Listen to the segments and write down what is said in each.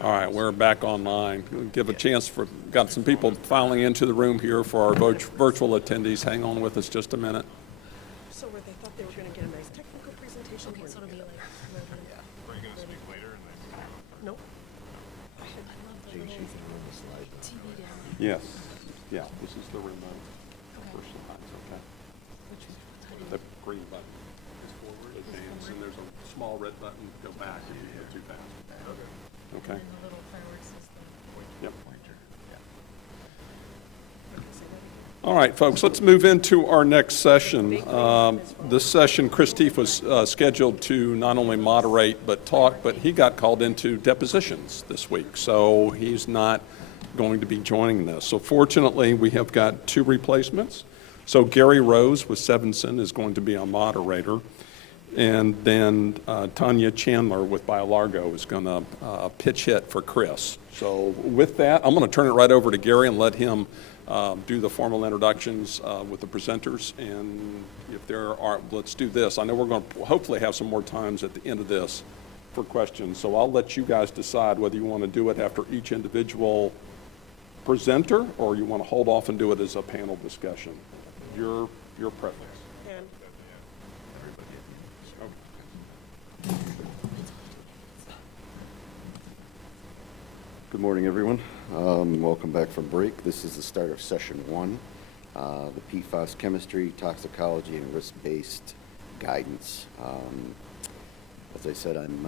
All right, we're back online. We'll give a chance for, got some people filing into the room here for our virtual attendees. Hang on with us just a minute. So where they thought they were going to get a nice technical presentation. Okay, so it'll be like, Are you going to speak later? Nope. I love the little TV down there. Yes. Yeah, this is the remote. First slides, okay. Which tiny. The green button is forward, advance, and there's a small red button, go back if you go too fast. Okay. And the little fireworks is the Yep. Pointer. All right, folks, let's move into our next session. This session, Chris Teef was scheduled to not only moderate but talk, but he got called into depositions this week, so he's not going to be joining this. So fortunately, we have got two replacements. So Gary Rose with Sevenson is going to be our moderator, and then Tonya Chandler with BioLargo is going to pitch hit for Chris. So with that, I'm going to turn it right over to Gary and let him do the formal introductions with the presenters, and if there are, let's do this. I know we're going to hopefully have some more times at the end of this for questions, so I'll let you guys decide whether you want to do it after each individual presenter or you want to hold off and do it as a panel discussion. Your preference. And Good morning, everyone. Welcome back from break. This is the start of session one, the PFAS chemistry, toxicology, and risk-based guidance. As I said, I'm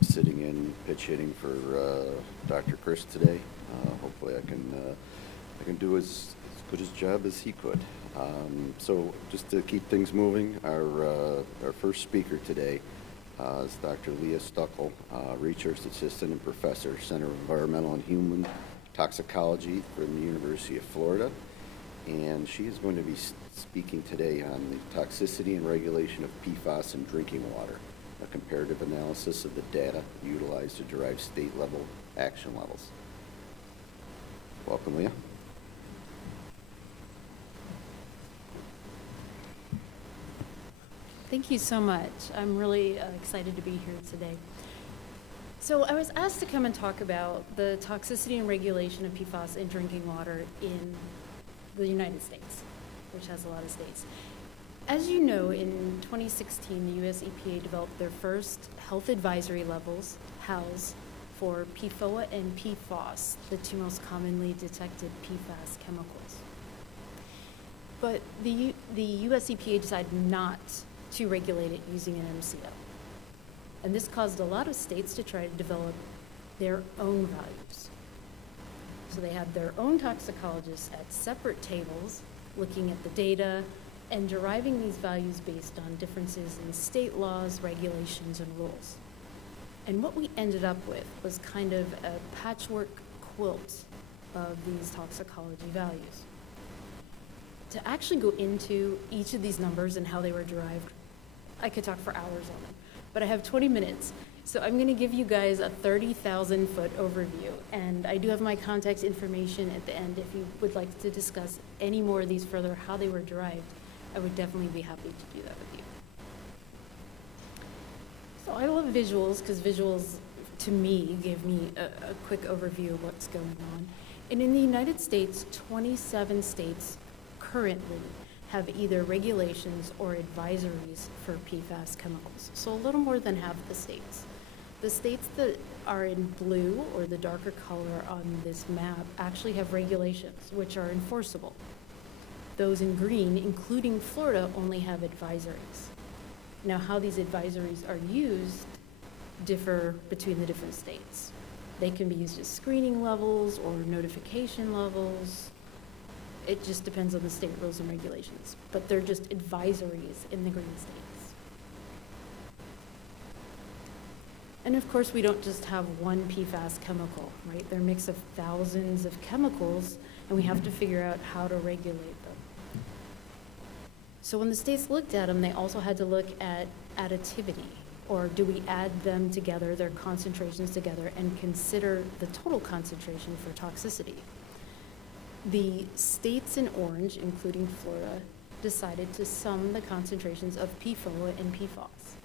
sitting in pitch hitting for Dr. Chris today. Hopefully I can do as good a job as he could. So just to keep things moving, our first speaker today is Dr. Leah Stuchal, Research Assistant and Professor, Center of Environmental and Human Toxicology from the University of Florida. And she is going to be speaking today on the toxicity and regulation of PFAS in drinking water, a comparative analysis of the data utilized to derive state-level action levels. Welcome, Leah. Thank you so much. I'm really excited to be here today. So I was asked to come and talk about the toxicity and regulation of PFAS in drinking water in the United States, which has a lot of states. As you know, in 2016, the US EPA developed their first health advisory levels, HALs, for PFOA and PFOS, the two most commonly detected PFAS chemicals. But the US EPA decided not to regulate it using an MCO. And this caused a lot of states to try to develop their own values. So they had their own toxicologists at separate tables looking at the data and deriving these values based on differences in state laws, regulations, and rules. And what we ended up with was kind of a patchwork quilt of these toxicology values. To actually go into each of these numbers and how they were derived, I could talk for hours on them, but I have 20 minutes. So I'm gonna give you guys a 30,000-foot overview, and I do have my contact information at the end. If you would like to discuss any more of these further, how they were derived, I would definitely be happy to do that with you. So I love visuals, because visuals, to me, give me a quick overview of what's going on. And in the United States, 27 states currently have either regulations or advisories for PFAS chemicals. So a little more than half the states. The states that are in blue, or the darker color on this map, actually have regulations, which are enforceable. Those in green, including Florida, only have advisories. Now, how these advisories are used differ between the different states. They can be used as screening levels or notification levels. It just depends on the state rules and regulations, but they're just advisories in the green states. And of course, we don't just have one PFAS chemical, right? They're a mix of thousands of chemicals, and we have to figure out how to regulate them. So when the states looked at them, they also had to look at additivity, or do we add them together, their concentrations together, and consider the total concentration for toxicity? The states in orange, including Florida, decided to sum the concentrations of PFOA and PFOS.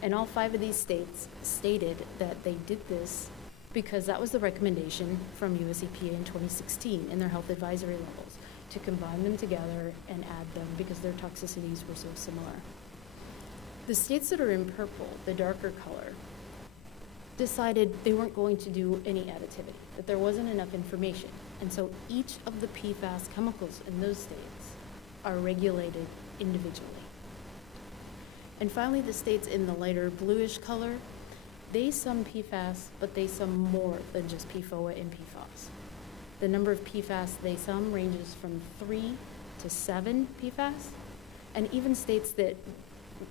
And all 5 of these states stated that they did this because that was the recommendation from US EPA in 2016 in their health advisory levels, to combine them together and add them because their toxicities were so similar. The states that are in purple, the darker color, decided they weren't going to do any additivity, that there wasn't enough information. And so each of the PFAS chemicals in those states are regulated individually. And finally, the states in the lighter bluish color, they sum PFAS, but they sum more than just PFOA and PFAS. The number of PFAS they sum ranges from 3 to 7 PFAS, and even states that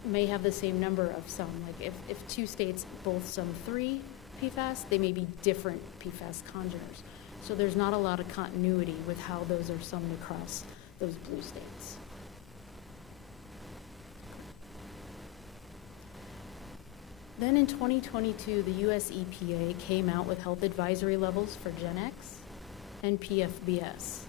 may have the same number of sum, like if two states both sum 3 PFAS, they may be different PFAS congeners. So there's not a lot of continuity with how those are summed across those blue states. Then in 2022, the US EPA came out with health advisory levels for Gen X and PFBS.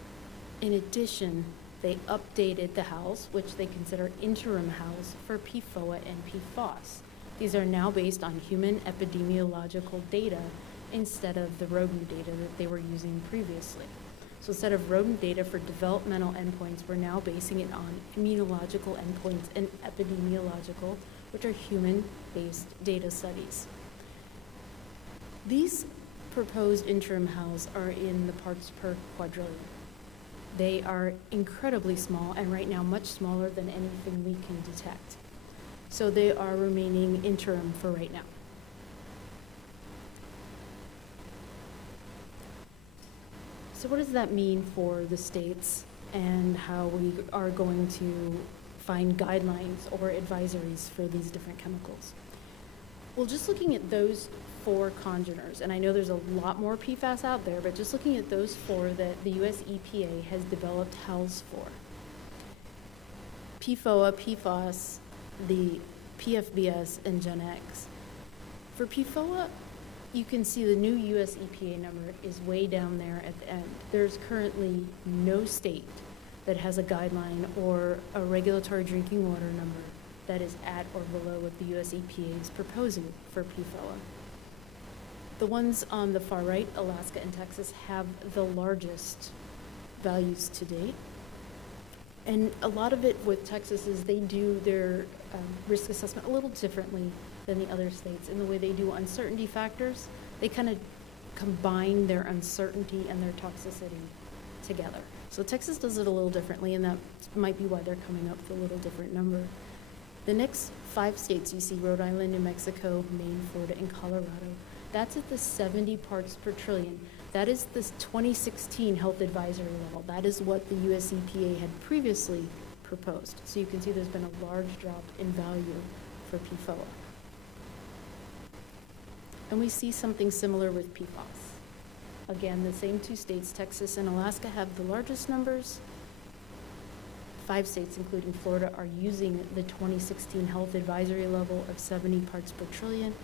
In addition, they updated the HALs, which they consider interim HALs, for PFOA and PFAS. These are now based on human epidemiological data instead of the rodent data that they were using previously. So instead of rodent data for developmental endpoints, we're now basing it on immunological endpoints and epidemiological, which are human-based data studies. These proposed interim HALs are in the parts per quadrillion. They are incredibly small, and right now much smaller than anything we can detect. So they are remaining interim for right now. So what does that mean for the states and how we are going to find guidelines or advisories for these different chemicals? Well, just looking at those 4 congeners, and I know there's a lot more PFAS out there, but just looking at those 4 that the US EPA has developed HALs for: PFOA, PFAS, the PFBS, and Gen X. For PFOA, you can see the new US EPA number is way down there at the end. There's currently no state that has a guideline or a regulatory drinking water number that is at or below what the US EPA is proposing for PFOA. The ones on the far right, Alaska and Texas, have the largest values to date. And a lot of it with Texas is they do their risk assessment a little differently than the other states in the way they do uncertainty factors. They kind of combine their uncertainty and their toxicity together. So Texas does it a little differently, and that might be why they're coming up with a little different number. The next 5 states you see, Rhode Island, New Mexico, Maine, Florida, and Colorado, that's at the 70 parts per trillion. That is the 2016 health advisory level. That is what the US EPA had previously proposed. So you can see there's been a large drop in value for PFOA. And we see something similar with PFAS. Again, the same 2 states, Texas and Alaska, have the largest numbers. 5 states, including Florida, are using the 2016 health advisory level of 70 parts per trillion.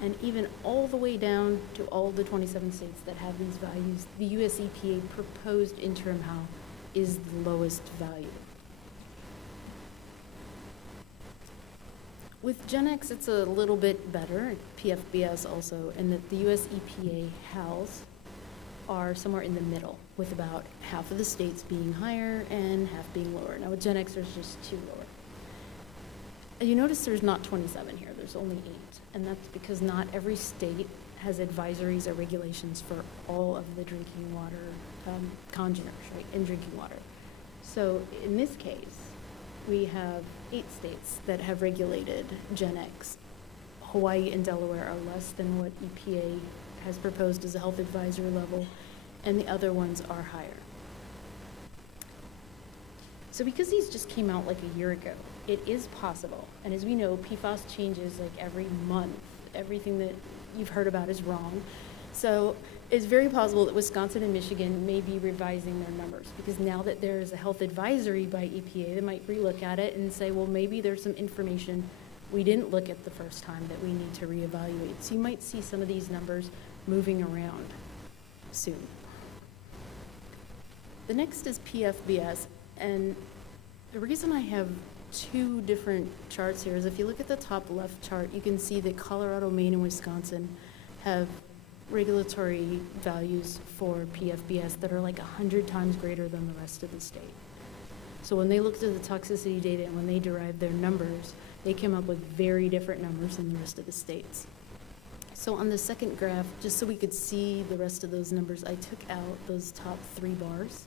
And even all the way down to all the 27 states that have these values, the US EPA proposed interim HAL is the lowest value. With Gen X, it's a little bit better, PFBS also, in that the US EPA HALs are somewhere in the middle, with about half of the states being higher and half being lower. Now with Gen X, there's just 2 lower. You notice there's not 27 here, there's only 8. And that's because not every state has advisories or regulations for all of the drinking water congeners, right, in drinking water. So in this case, we have 8 states that have regulated Gen X. Hawaii and Delaware are less than what EPA has proposed as a health advisory level, and the other ones are higher. So because these just came out like a year ago, it is possible, and as we know, PFAS changes like every month. Everything that you've heard about is wrong. So it's very possible that Wisconsin and Michigan may be revising their numbers, because now that there is a health advisory by EPA, they might relook at it and say, well, maybe there's some information we didn't look at the first time that we need to reevaluate. So you might see some of these numbers moving around soon. The next is PFBS, and the reason I have 2 different charts here is if you look at the top left chart, you can see that Colorado, Maine, and Wisconsin have regulatory values for PFBS that are like 100 times greater than the rest of the state. So when they looked at the toxicity data and when they derived their numbers, they came up with very different numbers than the rest of the states. So on the second graph, just so we could see the rest of those numbers, I took out those top 3 bars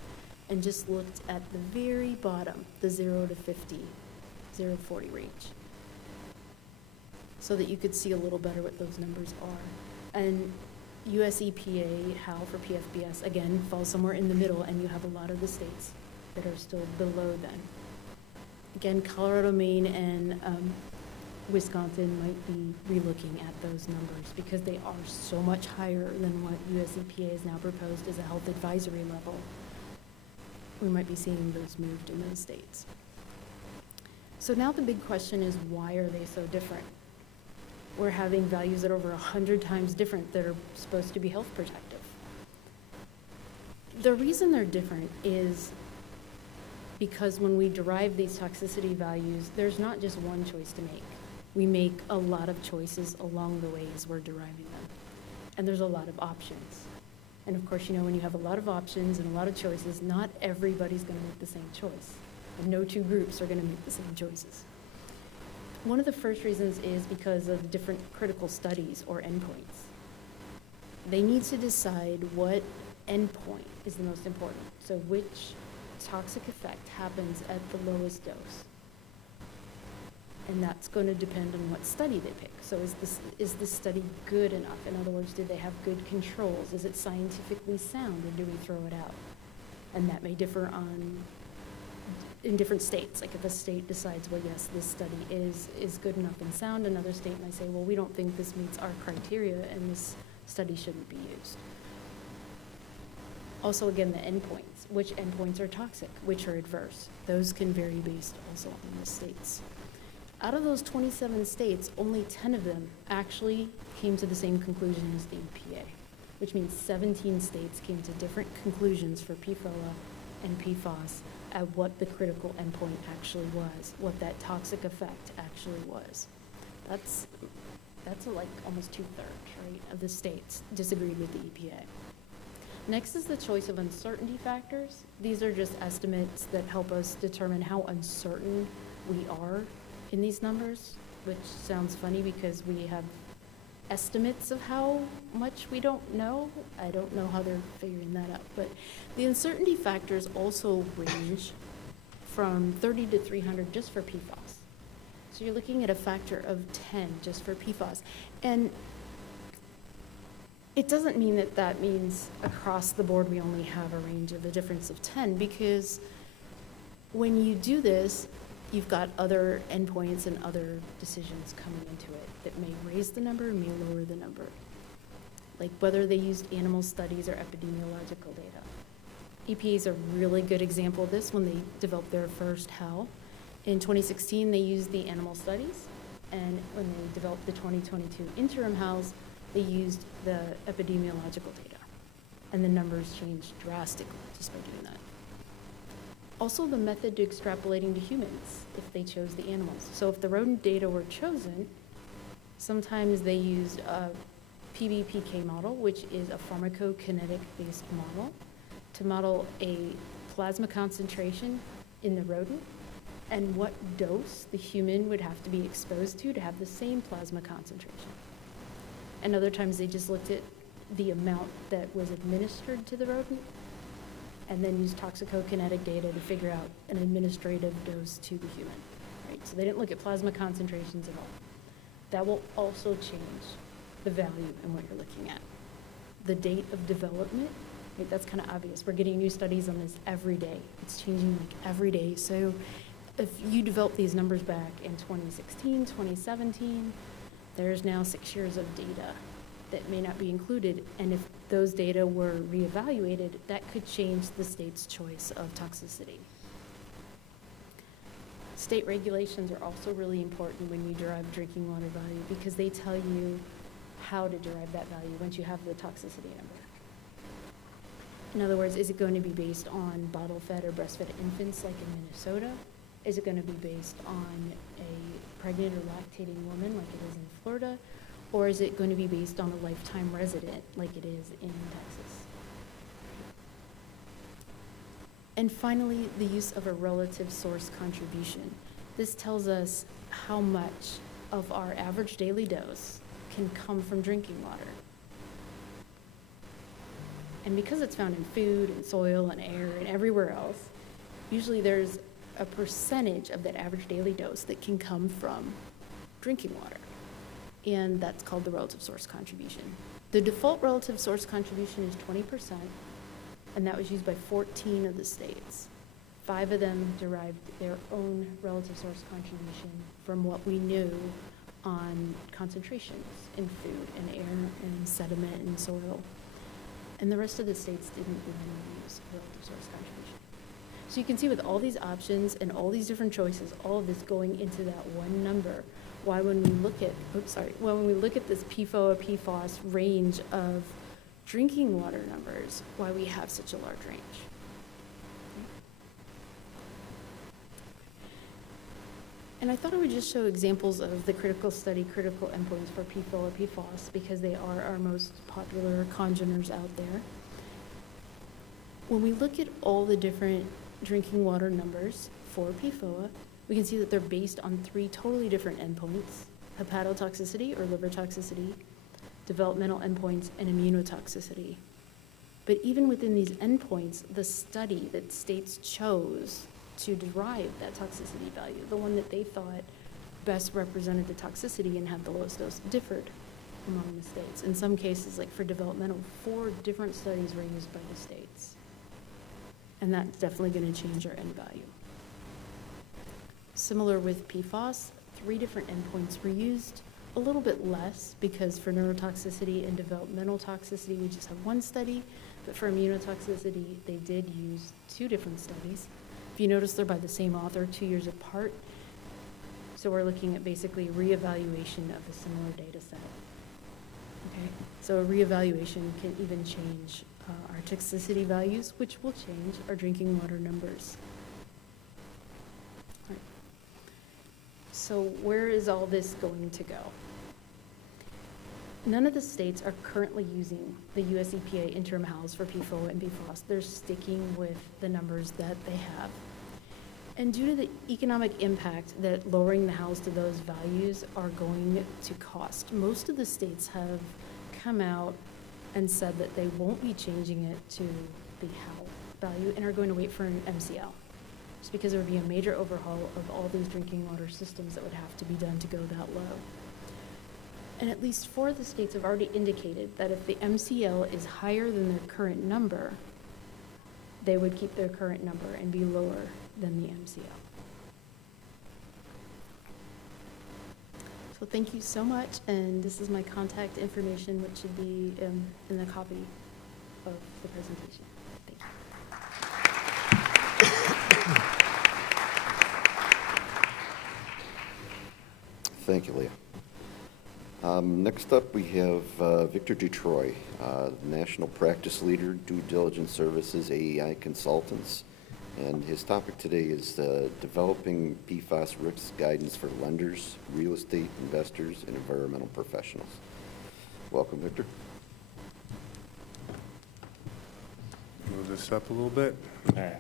and just looked at the very bottom, the 0 to 50, 0 to 40 range, so that you could see a little better what those numbers are. And US EPA, HAL for PFBS, again, falls somewhere in the middle, and you have a lot of the states that are still below then. Again, Colorado, Maine, and Wisconsin might be relooking at those numbers because they are so much higher than what US EPA has now proposed as a health advisory level. We might be seeing those moved in those states. So now the big question is, why are they so different? We're having values that are over 100 times different that are supposed to be health protective. The reason they're different is because when we derive these toxicity values, there's not just one choice to make. We make a lot of choices along the way as we're deriving them. And there's a lot of options. And of course, you know, when you have a lot of options and a lot of choices, not everybody's going to make the same choice. And no two groups are going to make the same choices. One of the first reasons is because of different critical studies or endpoints. They need to decide what endpoint is the most important. So which toxic effect happens at the lowest dose. And that's going to depend on what study they pick. So is this study good enough? In other words, did they have good controls? Is it scientifically sound, or do we throw it out? And that may differ in different states. Like if a state decides, well, yes, this study is good enough and sound, another state might say, well, we don't think this meets our criteria and this study shouldn't be used. Also, again, the endpoints. Which endpoints are toxic, which are adverse? Those can vary based also on the states. Out of those 27 states, only 10 of them actually came to the same conclusion as the EPA, which means 17 states came to different conclusions for PFOA and PFAS at what the critical endpoint actually was, what that toxic effect actually was. That's like almost 2/3, right, of the states disagreed with the EPA. Next is the choice of uncertainty factors. These are just estimates that help us determine how uncertain we are in these numbers, which sounds funny because we have estimates of how much we don't know. I don't know how they're figuring that out, but the uncertainty factors also range from 30 to 300 just for PFAS. So you're looking at a factor of 10 just for PFAS. And it doesn't mean that that means across the board we only have a range of a difference of 10, because when you do this, you've got other endpoints and other decisions coming into it that may raise the number, may lower the number, like whether they used animal studies or epidemiological data. EPA is a really good example of this when they developed their first HAL. In 2016, they used the animal studies, and when they developed the 2022 interim HALs, they used the epidemiological data, and the numbers changed drastically just by doing that. Also, the method to extrapolating to humans if they chose the animals. So if the rodent data were chosen, sometimes they used a PBPK model, which is a pharmacokinetic-based model, to model a plasma concentration in the rodent and what dose the human would have to be exposed to have the same plasma concentration. And other times they just looked at the amount that was administered to the rodent and then used toxicokinetic data to figure out an administrative dose to the human, right? So they didn't look at plasma concentrations at all. That will also change the value in what you're looking at. The date of development, right, that's kind of obvious. We're getting new studies on this every day. It's changing like every day. So if you develop these numbers back in 2016, 2017, there's now 6 years of data that may not be included, and if those data were reevaluated, that could change the state's choice of toxicity. State regulations are also really important when you derive drinking water value because they tell you how to derive that value once you have the toxicity number. In other words, is it going to be based on bottle-fed or breastfed infants like in Minnesota? Is it going to be based on a pregnant or lactating woman like it is in Florida? Or is it going to be based on a lifetime resident like it is in Texas? And finally, the use of a relative source contribution. This tells us how much of our average daily dose can come from drinking water. And because it's found in food and soil and air and everywhere else, usually there's a percentage of that average daily dose that can come from drinking water. And that's called the relative source contribution. The default relative source contribution is 20%, and that was used by 14 of the states. 5 of them derived their own relative source contribution from what we knew on concentrations in food and air and sediment and soil. And the rest of the states didn't even use relative source contribution. So you can see with all these options and all these different choices, all of this going into that one number, why when we look at, when we look at this PFOA, PFAS range of drinking water numbers, why we have such a large range. And I thought I would just show examples of the critical study, critical endpoints for PFOA, PFAS, because they are our most popular congeners out there. When we look at all the different drinking water numbers for PFOA, we can see that they're based on 3 totally different endpoints: hepatotoxicity or liver toxicity, developmental endpoints, and immunotoxicity. But even within these endpoints, the study that states chose to derive that toxicity value, the one that they thought best represented the toxicity and had the lowest dose, differed among the states. In some cases, like for developmental, 4 different studies were used by the states. And that's definitely going to change our end value. Similar with PFAS, 3 different endpoints were used, a little bit less because for neurotoxicity and developmental toxicity, we just have 1 study, but for immunotoxicity, they did use 2 different studies. If you notice, they're by the same author, 2 years apart. So we're looking at basically reevaluation of a similar data set. Okay, so a reevaluation can even change our toxicity values, which will change our drinking water numbers. All right. So where is all this going to go? None of the states are currently using the US EPA interim HALs for PFOA and PFAS. They're sticking with the numbers that they have. And due to the economic impact that lowering the HALs to those values are going to cost, most of the states have come out and said that they won't be changing it to the HAL value and are going to wait for an MCL. Just because there would be a major overhaul of all these drinking water systems that would have to be done to go that low. And at least 4 of the states have already indicated that if the MCL is higher than their current number, they would keep their current number and be lower than the MCL. So thank you so much, and this is my contact information, which should be in the copy of the presentation. Thank you. Thank you, Leah. Next up, we have Victor DeTroy, National Practice Leader, Due Diligence Services, AEI Consultants. And his topic today is developing PFAS risk guidance for lenders, real estate investors, and environmental professionals. Welcome, Victor. Move this up a little bit. All right.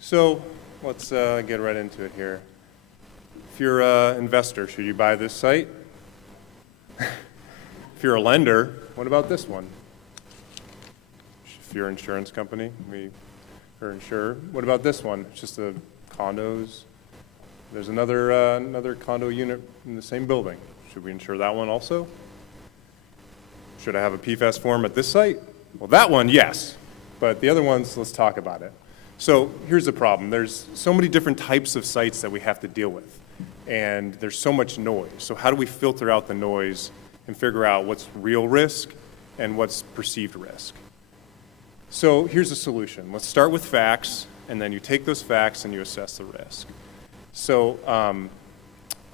So let's get right into it here. If you're an investor, should you buy this site? If you're a lender, what about this one? If you're an insurance company, or insurer, what about this one? It's just the condos. There's another condo unit in the same building. Should we insure that one also? Should I have a PFAS form at this site? Well, that one, yes. But the other ones, let's talk about it. So here's the problem. There's so many different types of sites that we have to deal with. And there's so much noise. So how do we filter out the noise and figure out what's real risk and what's perceived risk? So here's a solution. Let's start with facts, and then you take those facts and you assess the risk. So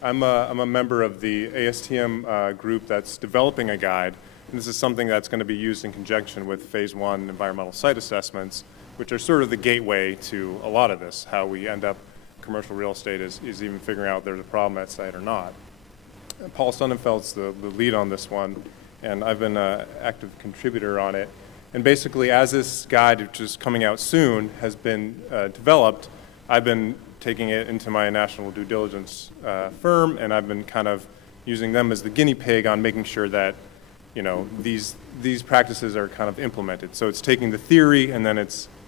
I'm a member of the ASTM group that's developing a guide, and this is something that's going to be used in conjunction with Phase 1 environmental site assessments, which are sort of the gateway to a lot of this, how we end up commercial real estate is even figuring out if there's a problem at site or not. Paul Sonnenfeld's the lead on this one, and I've been an active contributor on it. And basically, as this guide, which is coming out soon, has been developed, I've been taking it into my national due diligence firm, and I've been kind of using them as the guinea pig on making sure that, you know, these practices are kind of implemented. So it's taking the theory, and then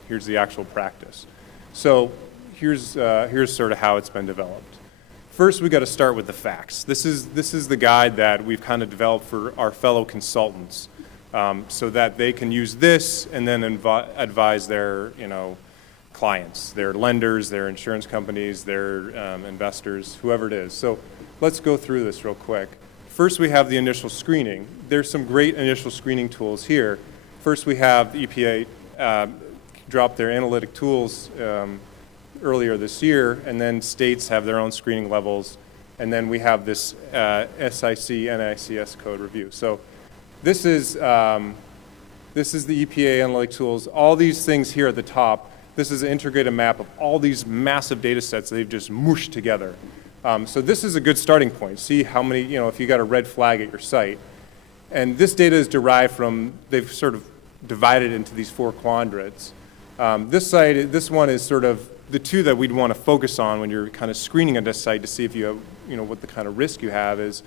here's the actual practice. So here's sort of how it's been developed. First, we got to start with the facts. This is the guide that we've kind of developed for our fellow consultants, so that they can use this and then advise their, you know, clients, their lenders, their insurance companies, their investors, whoever it is. So let's go through this real quick. First, we have the initial screening. There's some great initial screening tools here. First, we have the EPA dropped their analytic tools earlier this year, and then states have their own screening levels, and then we have this SIC NICS code review. So this is the EPA analytic tools. All these things here at the top, this is an integrated map of all these massive data sets that they've just mushed together. So this is a good starting point. See how many, you know, if you got a red flag at your site. And this data is derived from, they've sort of divided into these 4 quadrants. This one is sort of the 2 that we'd want to focus on when you're kind of screening at this site to see if you have, you know, what the kind of risk you have is,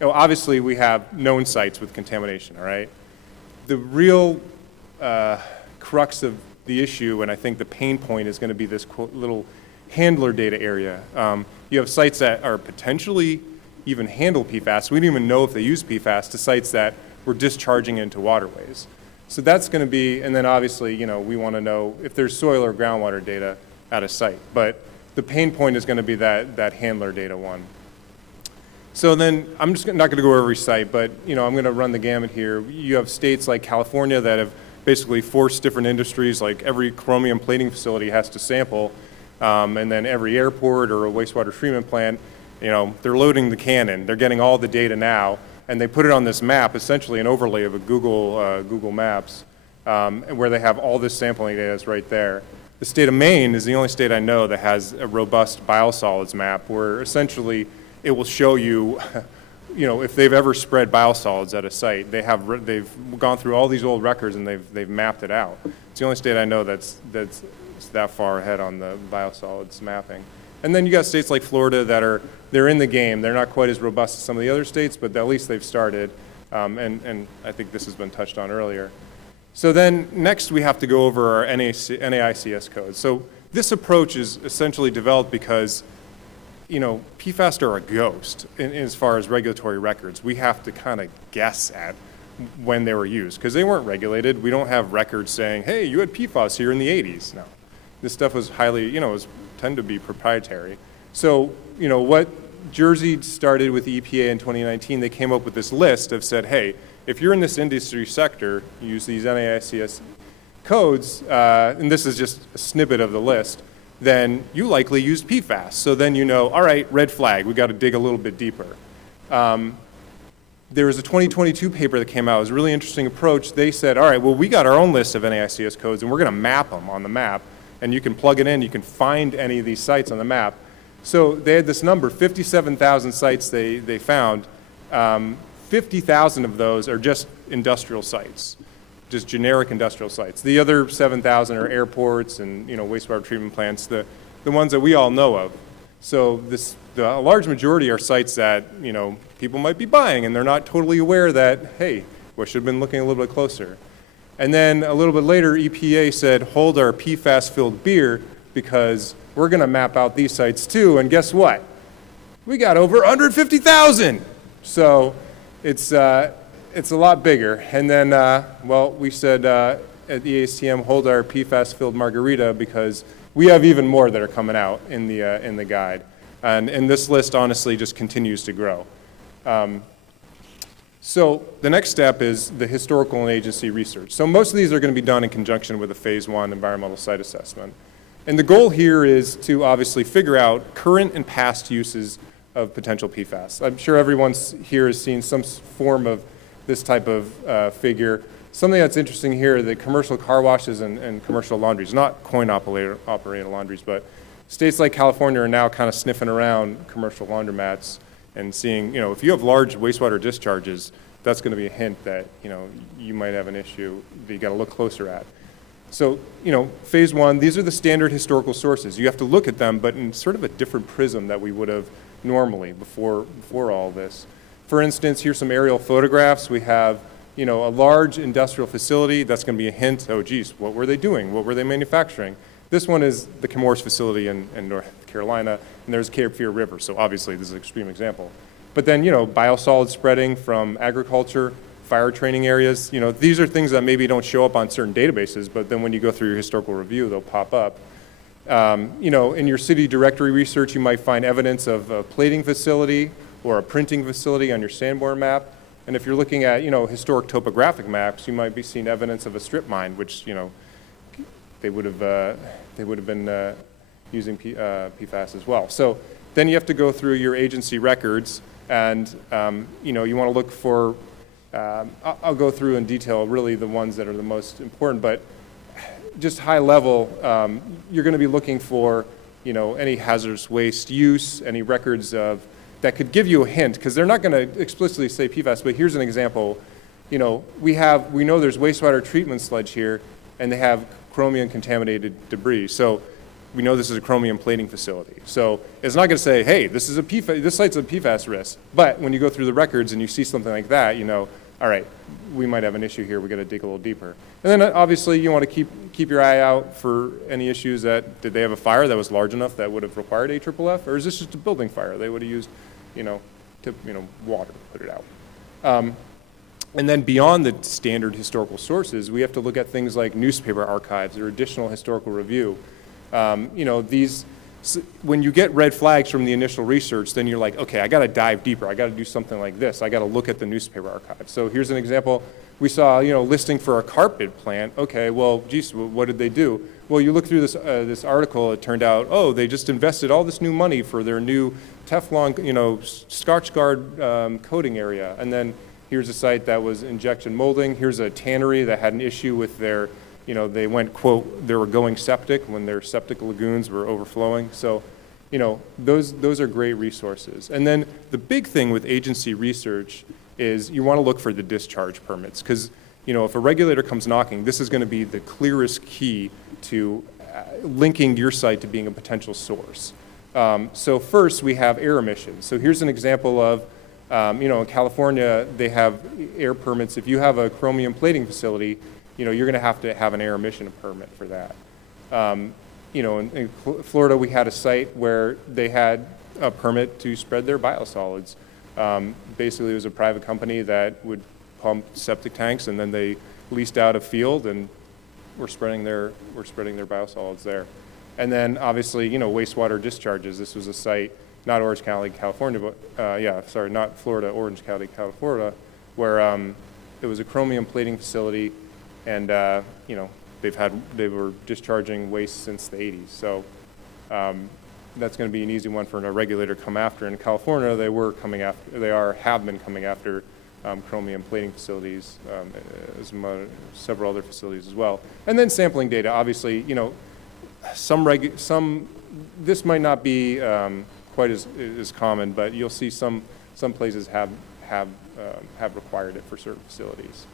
you know, obviously we have known sites with contamination, all right? The real crux of the issue, and I think the pain point, is going to be this little handler data area. You have sites that are potentially even handle PFAS. We don't even know if they use PFAS, to sites that we're discharging into waterways. So that's going to be, and then obviously, you know, we want to know if there's soil or groundwater data at a site. But the pain point is going to be that handler data one. So then, I'm just not going to go over every site, but, you know, I'm going to run the gamut here. You have states like California that have basically forced different industries, like every chromium plating facility has to sample, and then every airport or a wastewater treatment plant, you know, they're loading the cannon. They're getting all the data now, and they put it on this map, essentially an overlay of a Google Maps, where they have all this sampling data is right there. The state of Maine is the only state I know that has a robust biosolids map, where essentially it will show you, you know, if they've ever spread biosolids at a site. They've gone through all these old records and they've mapped it out. It's the only state I know that's that far ahead on the biosolids mapping. And then you got states like Florida that they're in the game. They're not quite as robust as some of the other states, but at least they've started. And I think this has been touched on earlier. So then next we have to go over our NAICS code. So this approach is essentially developed because, you know, PFAS are a ghost as far as regulatory records. We have to kind of guess at when they were used because they weren't regulated. We don't have records saying, hey, you had PFAS here in the 80s. No. This stuff was highly, you know, tend to be proprietary. So, you know, what Jersey started with the EPA in 2019, they came up with this list of said, hey, if you're in this industry sector, you use these NAICS codes, and this is just a snippet of the list, then you likely used PFAS. So then you know, all right, red flag, we got to dig a little bit deeper. There was a 2022 paper that came out. It was a really interesting approach. They said, all right, well, we got our own list of NAICS codes, and we're going to map them on the map. And you can plug it in. You can find any of these sites on the map. So they had this number, 57,000 sites they found. 50,000 of those are just industrial sites, just generic industrial sites. The other 7,000 are airports and, you know, wastewater treatment plants, the ones that we all know of. So a large majority are sites that, you know, people might be buying, and they're not totally aware that, hey, we should have been looking a little bit closer. And then a little bit later, EPA said, hold our PFAS-filled beer because we're going to map out these sites too. And guess what? We got over 150,000. So it's a lot bigger. And then, well, we said at the ASTM, hold our PFAS-filled margarita because we have even more that are coming out in the guide. And this list, honestly, just continues to grow. So the next step is the historical and agency research. So most of these are going to be done in conjunction with a phase 1 environmental site assessment. And the goal here is to obviously figure out current and past uses of potential PFAS. I'm sure everyone here has seen some form of this type of figure. Something that's interesting here, the commercial car washes and commercial laundries, not coin-operated laundries, but states like California are now kind of sniffing around commercial laundromats. and seeing, if you have large wastewater discharges, that's going to be a hint that, you might have an issue that you got to look closer at. So, phase one, these are the standard historical sources. You have to look at them, but in sort of a different prism that we would have normally before all this. For instance, here's some aerial photographs. We have, a large industrial facility. That's going to be a hint, oh, geez, what were they doing? What were they manufacturing? This one is the Chemours facility in North Carolina, and there's Cape Fear River, so obviously this is an extreme example. But then, biosolids spreading from agriculture, fire training areas, these are things that maybe don't show up on certain databases, but then when you go through your historical review, they'll pop up. In your city directory research, you might find evidence of a plating facility or a printing facility on your Sanborn map. And if you're looking at, historic topographic maps, you might be seeing evidence of a strip mine, which, they would have been using PFAS as well. So then you have to go through your agency records, and you want to look for. I'll go through in detail really the ones that are the most important, but just high level, you're going to be looking for any hazardous waste use, any records of that could give you a hint, because they're not going to explicitly say PFAS, but here's an example. We know there's wastewater treatment sludge here, and they have chromium contaminated debris. So we know this is a chromium plating facility. So it's not going to say, hey, this site's a PFAS risk. But when you go through the records and you see something like that, all right, we might have an issue here. We got to dig a little deeper. And then obviously you want to keep your eye out for any issues did they have a fire that was large enough that would have required AFFF, or is this just a building fire? They would have used, water to put it out. And then beyond the standard historical sources, we have to look at things like newspaper archives or additional historical review. When you get red flags from the initial research, then you're like, okay, I got to dive deeper. I got to do something like this. I got to look at the newspaper archive. So here's an example. We saw, listing for a carpet plant. Okay, well, geez, what did they do? Well, you look through this article. It turned out, they just invested all this new money for their new Teflon, Scotch Guard coating area. And then here's a site that was injection molding. Here's a tannery that had an issue with their they went, quote, they were going septic when their septic lagoons were overflowing. So, those are great resources. And then the big thing with agency research is you want to look for the discharge permits, because, if a regulator comes knocking, this is going to be the clearest key to linking your site to being a potential source. So first, we have air emissions. So here's an example of, in California, they have air permits. If you have a chromium plating facility, you're going to have an air emission permit for that. In Florida, we had a site where they had a permit to spread their biosolids. Basically, it was a private company that would pump septic tanks, and then they leased out a field, and we're spreading their biosolids there. And then, obviously, wastewater discharges. This was a site, not Orange County, California, but not Florida, Orange County, California, where it was a chromium plating facility. And they were discharging waste since the 80s. So that's going to be an easy one for a regulator to come after. In California, have been coming after chromium plating facilities, several other facilities as well. And then sampling data. Obviously, this might not be quite as common, but you'll see some places have required it for certain facilities.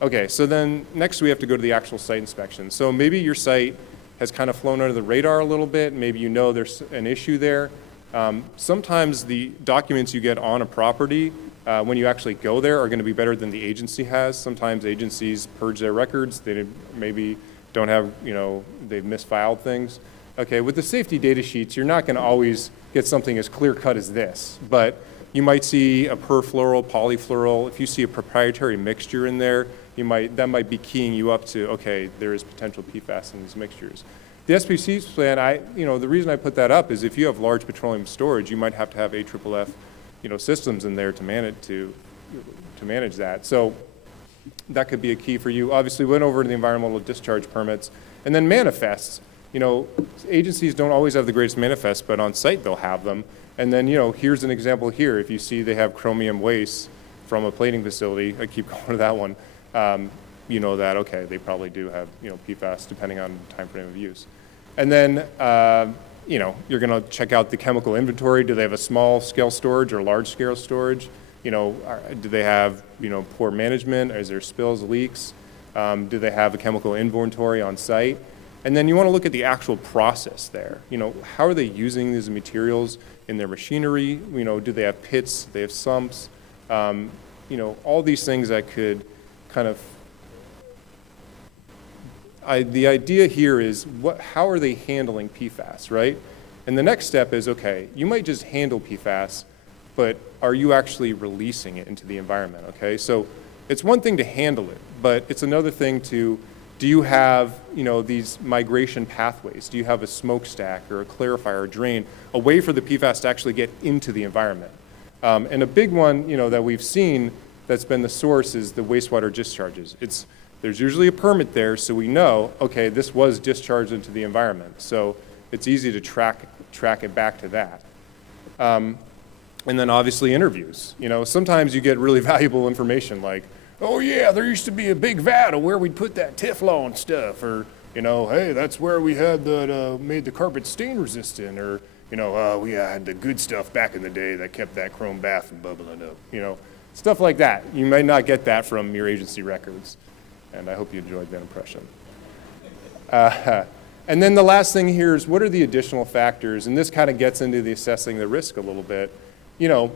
Okay, so then next we have to go to the actual site inspection. So maybe your site has kind of flown under the radar a little bit. Maybe there's an issue there. Sometimes the documents you get on a property when you actually go there are going to be better than the agency has. Sometimes agencies purge their records. They maybe don't have, they've misfiled things. Okay, with the safety data sheets, you're not going to always get something as clear-cut as this. But you might see a perfluoral, polyfluoral. If you see a proprietary mixture in there, that might be keying you up to, okay, there is potential PFAS in these mixtures. The SPC plan, the reason I put that up is if you have large petroleum storage, you might have to have AFFF, systems in there to manage that. So that could be a key for you. Obviously, we went over to the environmental discharge permits, and then manifests. Agencies don't always have the greatest manifests, but on site they'll have them. And then, here's an example here. If you see they have chromium waste from a plating facility, I keep going to that one. That, okay, they probably do have, PFAS depending on time frame of use. And then You know, you're going to check out the chemical inventory. Do they have a small scale storage or large scale storage? You know, do they have, you know, poor management? Is there spills, leaks? Do they have a chemical inventory on site? And then you want to look at the actual process there. You know, how are they using these materials in their machinery? You know, do they have pits? Do they have sumps? You know, all these things that could kind of, the idea here is how are they handling PFAS, right? And the next step is, okay, you might just handle PFAS, but are you actually releasing it into the environment, okay? So it's one thing to handle it, but it's another thing to, do you have, you know, these migration pathways? Do you have a smokestack or a clarifier or drain, a way for the PFAS to actually get into the environment? And a big one, you know, that we've seen that's been the source is the wastewater discharges. There's usually a permit there, so we know, okay, this was discharged into the environment. So it's easy to track it back to that. And then obviously interviews. You know, sometimes you get really valuable information like, oh yeah, there used to be a big vat of where we'd put that Teflon stuff, or, you know, hey, that's where we had that, made the carpet stain resistant, or, you know, we had the good stuff back in the day that kept that chrome bath from bubbling up, you know, stuff like that. You might not get that from your agency records, and I hope you enjoyed that impression. And then the last thing here is, what are the additional factors? And this kind of gets into the assessing the risk a little bit. You know,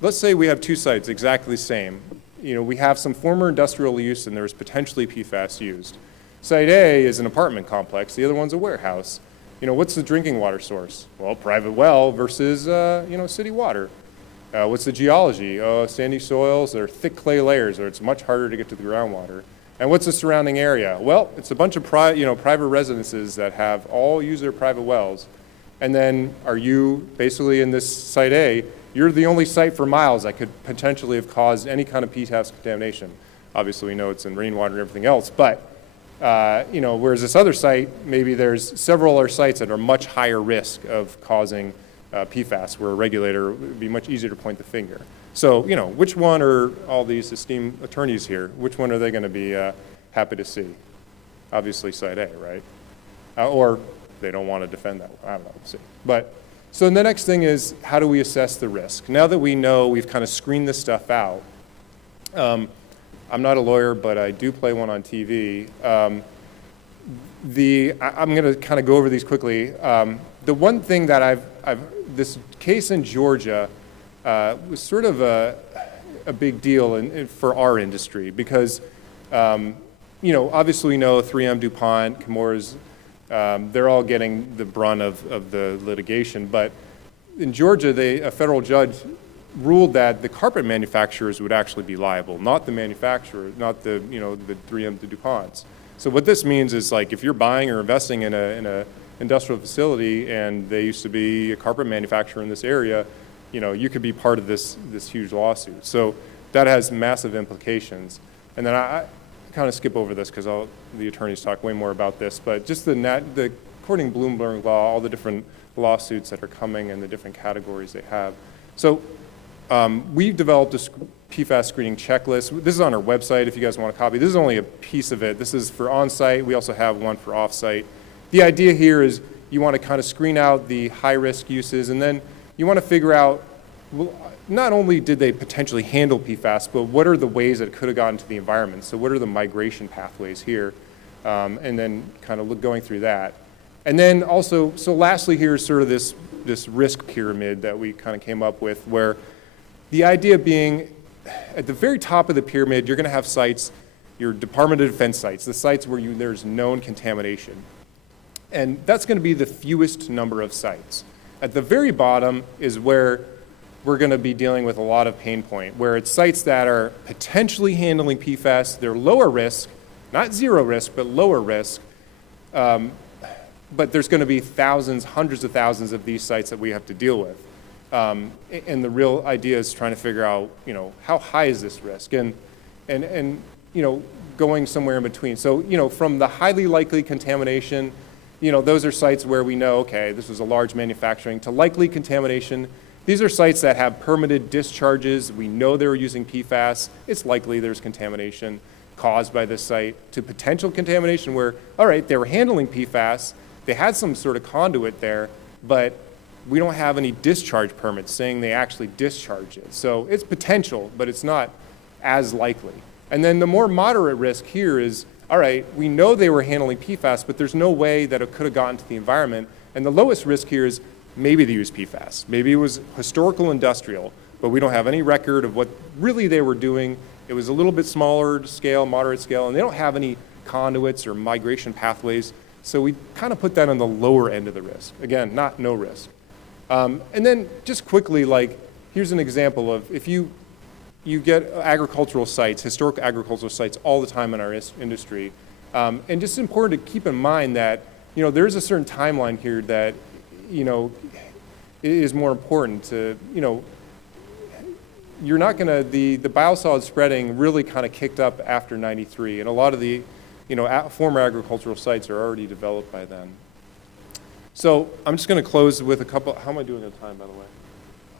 let's say we have two sites exactly the same. You know, we have some former industrial use and there's potentially PFAS used. Site A is an apartment complex, the other one's a warehouse. You know, what's the drinking water source? Well, private well versus, you know, city water. What's the geology? Sandy soils or thick clay layers, or it's much harder to get to the groundwater. And what's the surrounding area? Well, it's a bunch of private residences that have all use their private wells. And then are you basically in this site A, you're the only site for miles that could potentially have caused any kind of PFAS contamination. Obviously we know it's in rainwater and everything else, but you know, whereas this other site, maybe there's several other sites that are much higher risk of causing PFAS, where a regulator would be much easier to point the finger. So, you know, which one are all these esteemed attorneys here, which one are they going to be happy to see? Obviously site A, right? Or they don't want to defend that. I don't know, we'll see. But, so the next thing is, how do we assess the risk? Now that we know we've kind of screened this stuff out, I'm not a lawyer, but I do play one on TV. I'm going to kind of go over these quickly. The one thing that this case in Georgia was sort of a big deal for our industry because, you know, obviously we know 3M, DuPont, Chemours, they're all getting the brunt of the litigation. But in Georgia, a federal judge ruled that the carpet manufacturers would actually be liable, not the manufacturer, not the 3M, the DuPonts. So what this means is, like, if you're buying or investing in a industrial facility and they used to be a carpet manufacturer in this area, you know, you could be part of this huge lawsuit. So that has massive implications. And then I kind of skip over this because the attorneys talk way more about this, but just according to Bloomberg law, all the different lawsuits that are coming and the different categories they have. So we've developed a PFAS screening checklist. This is on our website if you guys want a copy. This is only a piece of it. This is for on-site. We also have one for off-site. The idea here is you want to kind of screen out the high-risk uses, and then you want to figure out, well, not only did they potentially handle PFAS, but what are the ways that it could have gotten to the environment? So what are the migration pathways here? And then kind of going through that. And then also, so lastly here is sort of this risk pyramid that we kind of came up with, where the idea being, at the very top of the pyramid, you're going to have sites, your Department of Defense sites, the sites where there's known contamination. And that's going to be the fewest number of sites. At the very bottom is where we're going to be dealing with a lot of pain point, where it's sites that are potentially handling PFAS. They're lower risk, not zero risk, but lower risk. But there's going to be thousands, hundreds of thousands of these sites that we have to deal with. And the real idea is trying to figure out, you know, how high is this risk? And you know, going somewhere in between. So, you know, from the highly likely contamination, you know, those are sites where we know, okay, this was a large manufacturing, to likely contamination. These are sites that have permitted discharges. We know they were using PFAS. It's likely there's contamination caused by this site, to potential contamination where, all right, they were handling PFAS. They had some sort of conduit there, but we don't have any discharge permits saying they actually discharge it. So it's potential, but it's not as likely. And then the more moderate risk here is, all right, we know they were handling PFAS, but there's no way that it could have gotten to the environment. And the lowest risk here is maybe they used PFAS. Maybe it was historical industrial, but we don't have any record of what really they were doing. It was a little bit smaller scale, moderate scale, and they don't have any conduits or migration pathways. So we kind of put that on the lower end of the risk. Again, not no risk. And then just quickly, like, here's an example of if you get agricultural sites, historic agricultural sites all the time in our industry. And just important to keep in mind that, you know, there's a certain timeline here that, you know, is more important to, you know, you're not going to, the biosolid spreading really kind of kicked up after 93. And a lot of the, you know, former agricultural sites are already developed by then. So I'm just going to close with a couple, how am I doing on time, by the way?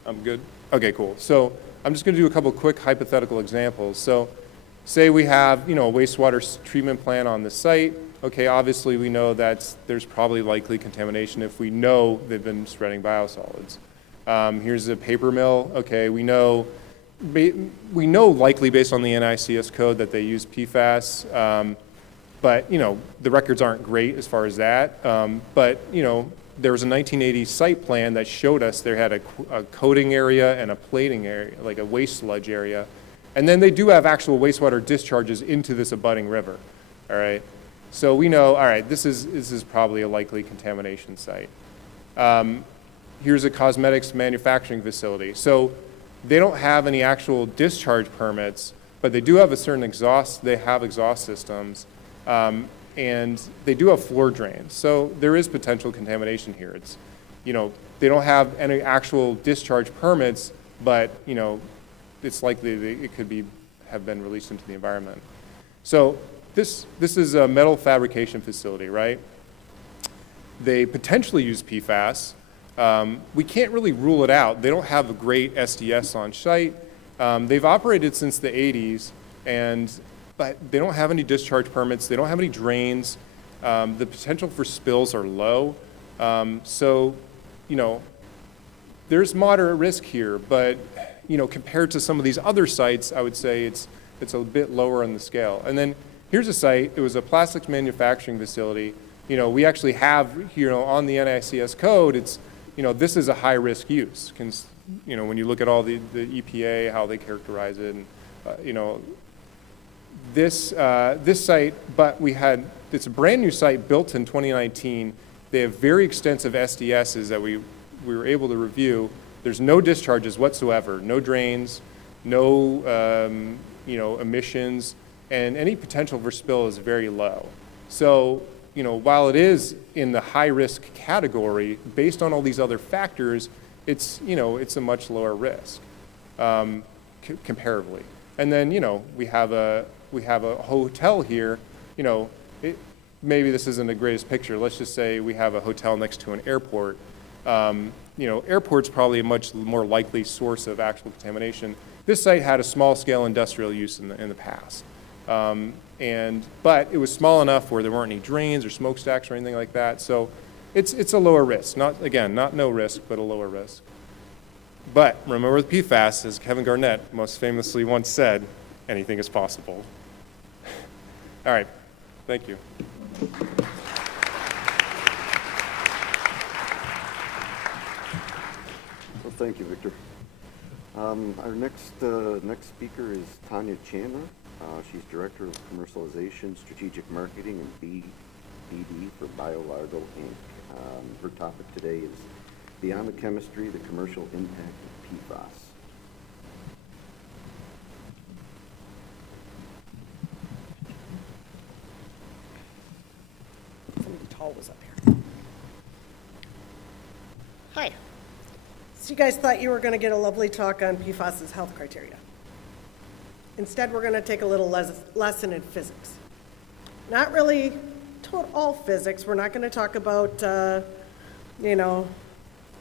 I'm good? Okay, cool. So I'm just going to do a couple quick hypothetical examples. So say we have, you know, a wastewater treatment plant on the site. Okay, obviously we know that there's probably likely contamination if we know they've been spreading biosolids. Here's a paper mill. Okay, we know likely based on the NICS code that they use PFAS. But, you know, the records aren't great as far as that. But, you know, there was a 1980 site plan that showed us they had a coating area and a plating area, like a waste sludge area. And then they do have actual wastewater discharges into this abutting river, all right? So we know, all right, this is probably a likely contamination site. Here's a cosmetics manufacturing facility. So they don't have any actual discharge permits, but they do have a certain exhaust, they have exhaust systems. And they do have floor drains. So there is potential contamination here. It's, you know, they don't have any actual discharge permits, but, you know, it's likely it could have been released into the environment. So this is a metal fabrication facility, right? They potentially use PFAS. We can't really rule it out. They don't have a great SDS on site. They've operated since the 80s, but they don't have any discharge permits. They don't have any drains. The potential for spills are low. So, you know, there's moderate risk here, but, you know, compared to some of these other sites, I would say it's a bit lower on the scale. And then here's a site. It was a plastics manufacturing facility. You know, we actually have, you know, on the NICS code, it's, you know, this is a high-risk use. You know, when you look at all the EPA, how they characterize it, and, you know, this site, but it's a brand new site built in 2019. They have very extensive SDSs that we were able to review. There's no discharges whatsoever, no drains, no you know, emissions, and any potential for spill is very low. So, you know, while it is in the high risk category, based on all these other factors, it's, you know, it's a much lower risk comparatively. And then, you know, we have a hotel here. You know, maybe this isn't the greatest picture. Let's just say we have a hotel next to an airport. You know, airport's probably a much more likely source of actual contamination. This site had a small scale industrial use in the past. But it was small enough where there weren't any drains or smokestacks or anything like that. So it's a lower risk. Not no risk, but a lower risk. But remember with PFAS, as Kevin Garnett most famously once said, anything is possible. All right, thank you. Well, thank you, Victor. Our next speaker is Tonya Chandler. She's Director of Commercialization, Strategic Marketing, and BD for BioLargo, Inc. Her topic today is Beyond the Chemistry, the Commercial Impact of PFAS. Somebody tall was up here. Hi. So you guys thought you were going to get a lovely talk on PFAS's health criteria. Instead, we're going to take a little lesson in physics. Not really all physics. We're not going to talk about, you know,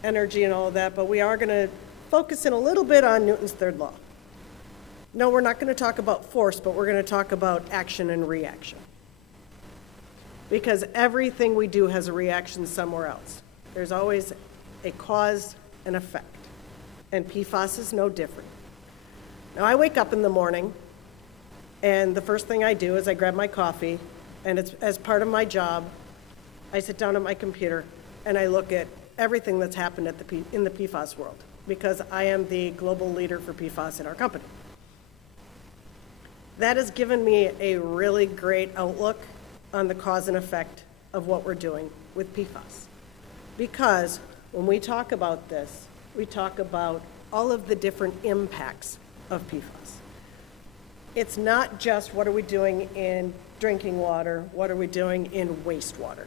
energy and all of that, but we are going to focus in a little bit on Newton's third law. No, we're not going to talk about force, but we're going to talk about action and reaction. Because everything we do has a reaction somewhere else. There's always a cause and effect, and PFAS is no different. Now, I wake up in the morning, and the first thing I do is I grab my coffee, and it's as part of my job, I sit down at my computer, and I look at everything that's happened in the PFAS world, because I am the global leader for PFAS in our company. That has given me a really great outlook on the cause and effect of what we're doing with PFAS. Because when we talk about this, we talk about all of the different impacts of PFAS. It's not just what are we doing in drinking water, what are we doing in wastewater.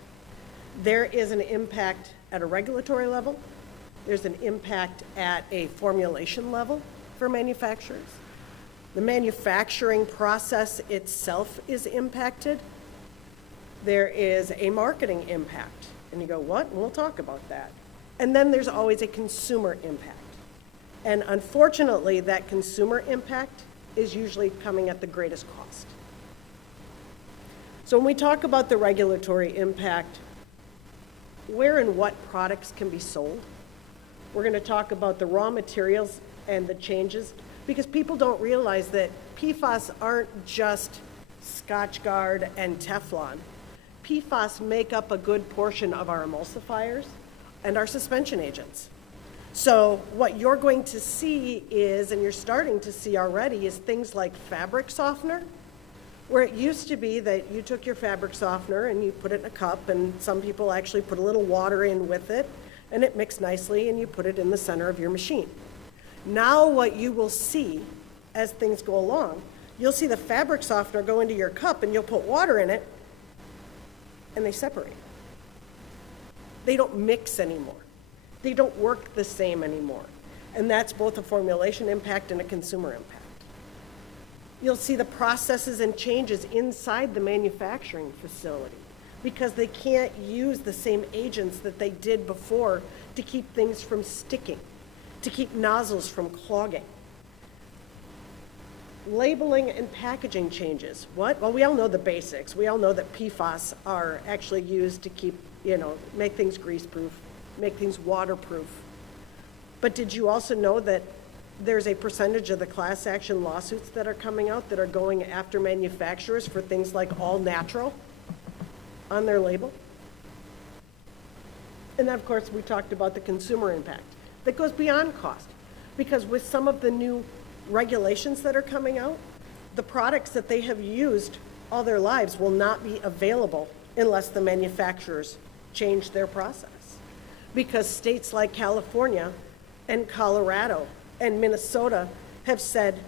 There is an impact at a regulatory level, there's an impact at a formulation level for manufacturers. The manufacturing process itself is impacted. There is a marketing impact. And you go, what? And we'll talk about that. And then there's always a consumer impact. And unfortunately, that consumer impact is usually coming at the greatest cost. So when we talk about the regulatory impact, where and what products can be sold, we're going to talk about the raw materials and the changes, because people don't realize that PFAS aren't just Scotchgard and Teflon. PFAS make up a good portion of our emulsifiers and our suspension agents. So what you're going to see is, and you're starting to see already, is things like fabric softener, where it used to be that you took your fabric softener and you put it in a cup, and some people actually put a little water in with it, and it mixed nicely, and you put it in the center of your machine. Now what you will see as things go along, you'll see the fabric softener go into your cup, and you'll put water in it, and they separate. They don't mix anymore. They don't work the same anymore. And that's both a formulation impact and a consumer impact. You'll see the processes and changes inside the manufacturing facility because they can't use the same agents that they did before to keep things from sticking, to keep nozzles from clogging. Labeling and packaging changes. What? Well, we all know the basics. We all know that PFAS are actually used to keep, make things grease-proof, make things waterproof. But did you also know that there's a percentage of the class action lawsuits that are coming out that are going after manufacturers for things like all natural on their label? And then, of course, we talked about the consumer impact that goes beyond cost, because with some of the new regulations that are coming out, the products that they have used all their lives will not be available unless the manufacturers change their process. Because states like California and Colorado and Minnesota have said,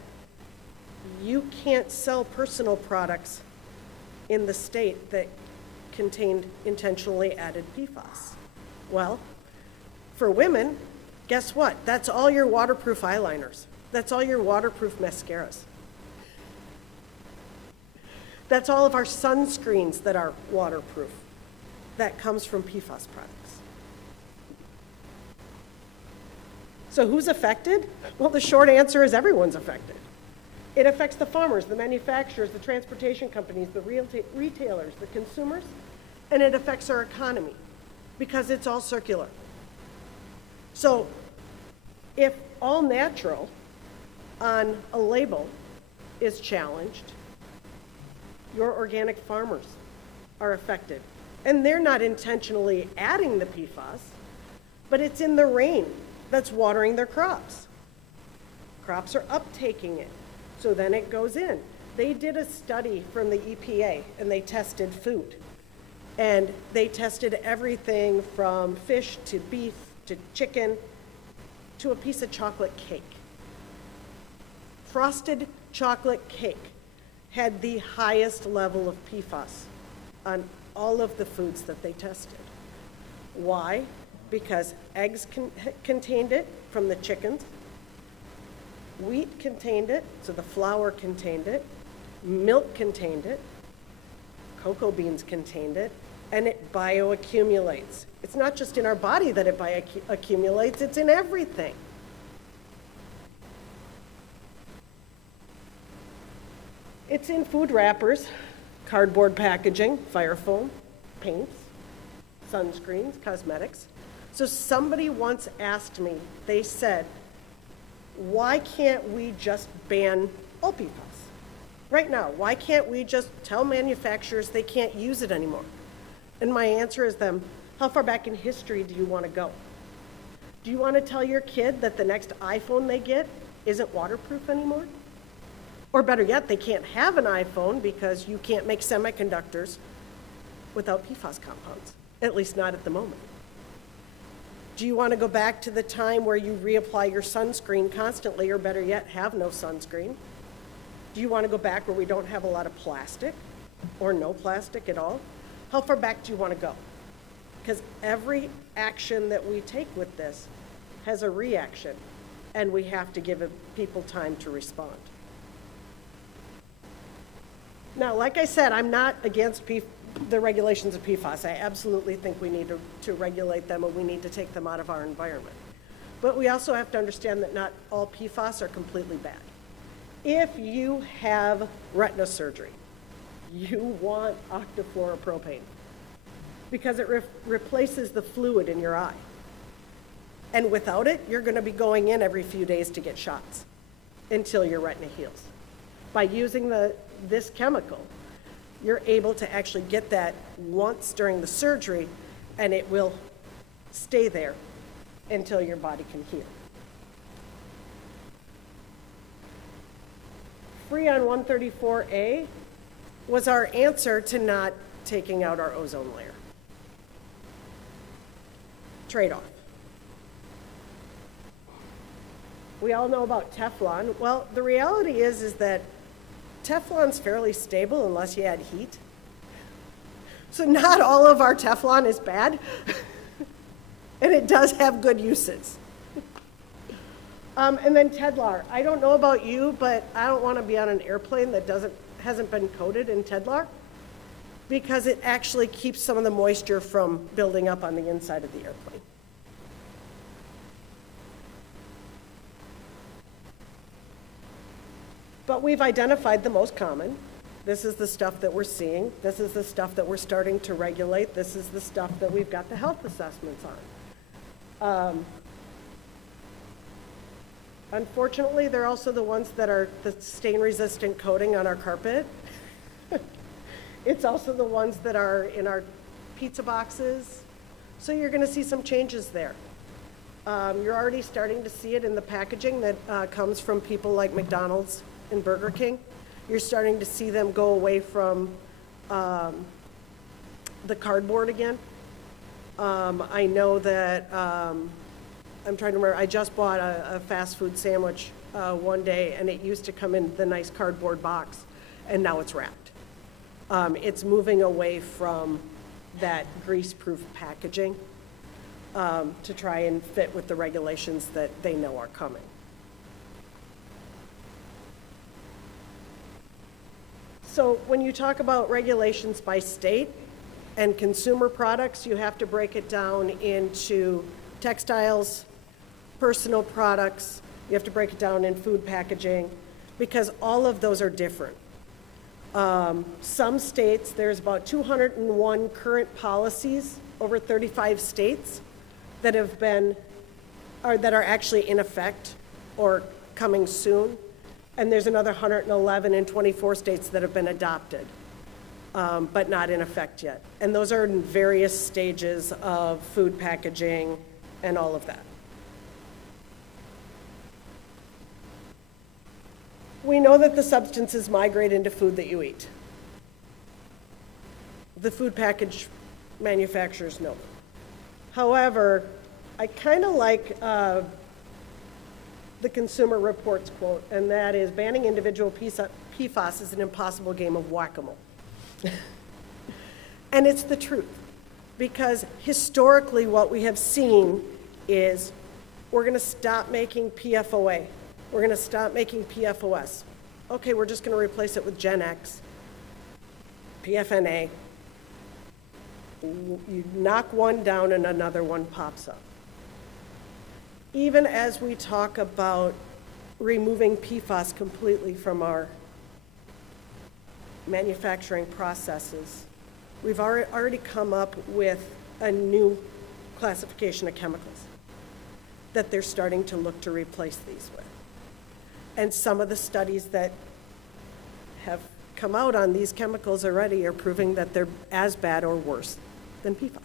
you can't sell personal products in the state that contained intentionally added PFAS. Well, for women, guess what? That's all your waterproof eyeliners. That's all your waterproof mascaras. That's all of our sunscreens that are waterproof. That comes from PFAS products. So who's affected? Well, the short answer is everyone's affected. It affects the farmers, the manufacturers, the transportation companies, the retailers, the consumers, and it affects our economy because it's all circular. So if all natural on a label is challenged, your organic farmers are affected. And they're not intentionally adding the PFAS, but it's in the rain that's watering their crops. Crops are uptaking it, so then it goes in. They did a study from the EPA, and they tested food. And they tested everything from fish to beef to chicken to a piece of chocolate cake. Frosted chocolate cake had the highest level of PFAS on all of the foods that they tested. Why? Because eggs contained it from the chickens, wheat contained it, so the flour contained it, milk contained it, cocoa beans contained it, and it bioaccumulates. It's not just in our body that it bioaccumulates, it's in everything. It's in food wrappers, cardboard packaging, fire foam, paints, sunscreens, cosmetics. So somebody once asked me, they said, why can't we just ban all PFAS? Right now, why can't we just tell manufacturers they can't use it anymore? And my answer is them, how far back in history do you want to go? Do you want to tell your kid that the next iPhone they get isn't waterproof anymore? Or better yet, they can't have an iPhone because you can't make semiconductors without PFAS compounds, at least not at the moment. Do you want to go back to the time where you reapply your sunscreen constantly, or better yet, have no sunscreen? Do you want to go back where we don't have a lot of plastic or no plastic at all? How far back do you want to go? Because every action that we take with this has a reaction, and we have to give people time to respond. Now, like I said, I'm not against the regulations of PFAS. I absolutely think we need to regulate them, and we need to take them out of our environment. But we also have to understand that not all PFAS are completely bad. If you have retina surgery, you want octafluoropropane because it replaces the fluid in your eye. And without it, you're going to be going in every few days to get shots until your retina heals. By using this chemical, you're able to actually get that once during the surgery, and it will stay there until your body can heal. Freon 134A was our answer to not taking out our ozone layer. Trade-off. We all know about Teflon. Well, the reality is that Teflon's fairly stable unless you add heat. So not all of our Teflon is bad, and it does have good uses. And then Tedlar. I don't know about you, but I don't want to be on an airplane that hasn't been coated in Tedlar, because it actually keeps some of the moisture from building up on the inside of the airplane. But we've identified the most common. This is the stuff that we're seeing. This is the stuff that we're starting to regulate. This is the stuff that we've got the health assessments on. Unfortunately, they're also the ones that are the stain-resistant coating on our carpet. It's also the ones that are in our pizza boxes. So you're going to see some changes there. You're already starting to see it in the packaging that comes from people like McDonald's and Burger King. You're starting to see them go away from the cardboard again. I know that, I'm trying to remember, I just bought a fast food sandwich one day, and it used to come in the nice cardboard box, and now it's wrapped. It's moving away from that grease-proof packaging to try and fit with the regulations that they know are coming. So when you talk about regulations by state and consumer products, you have to break it down into textiles, personal products, you have to break it down in food packaging, because all of those are different. Some states, there's about 201 current policies over 35 states that have been, or that are actually in effect or coming soon. And there's another 111 in 24 states that have been adopted, but not in effect yet. And those are in various stages of food packaging and all of that. We know that the substances migrate into food that you eat. The food package manufacturers know. However, I kind of like the Consumer Reports quote, and that is, banning individual PFAS is an impossible game of whack-a-mole. And it's the truth, because historically what we have seen is we're going to stop making PFOA. We're going to stop making PFOS. Okay, we're just going to replace it with Gen X, PFNA. You knock one down and another one pops up. Even as we talk about removing PFAS completely from our manufacturing processes, we've already come up with a new classification of chemicals that they're starting to look to replace these with. And some of the studies that have come out on these chemicals already are proving that they're as bad or worse than PFAS.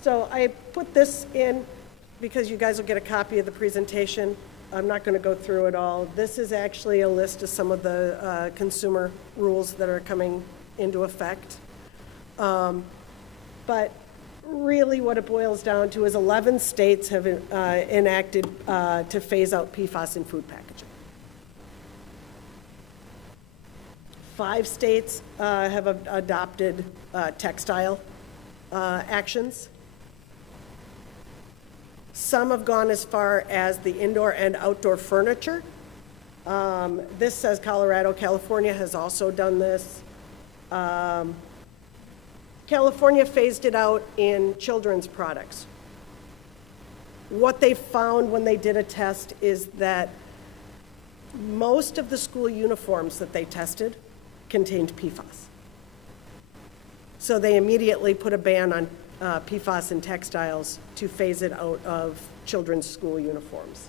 So I put this in because you guys will get a copy of the presentation. I'm not going to go through it all. This is actually a list of some of the consumer rules that are coming into effect. But really what it boils down to is 11 states have enacted to phase out PFAS in food packaging. 5 states have adopted textile actions. Some have gone as far as the indoor and outdoor furniture. This says Colorado. California has also done this. California phased it out in children's products. What they found when they did a test is that most of the school uniforms that they tested contained PFAS. So they immediately put a ban on PFAS in textiles to phase it out of children's school uniforms.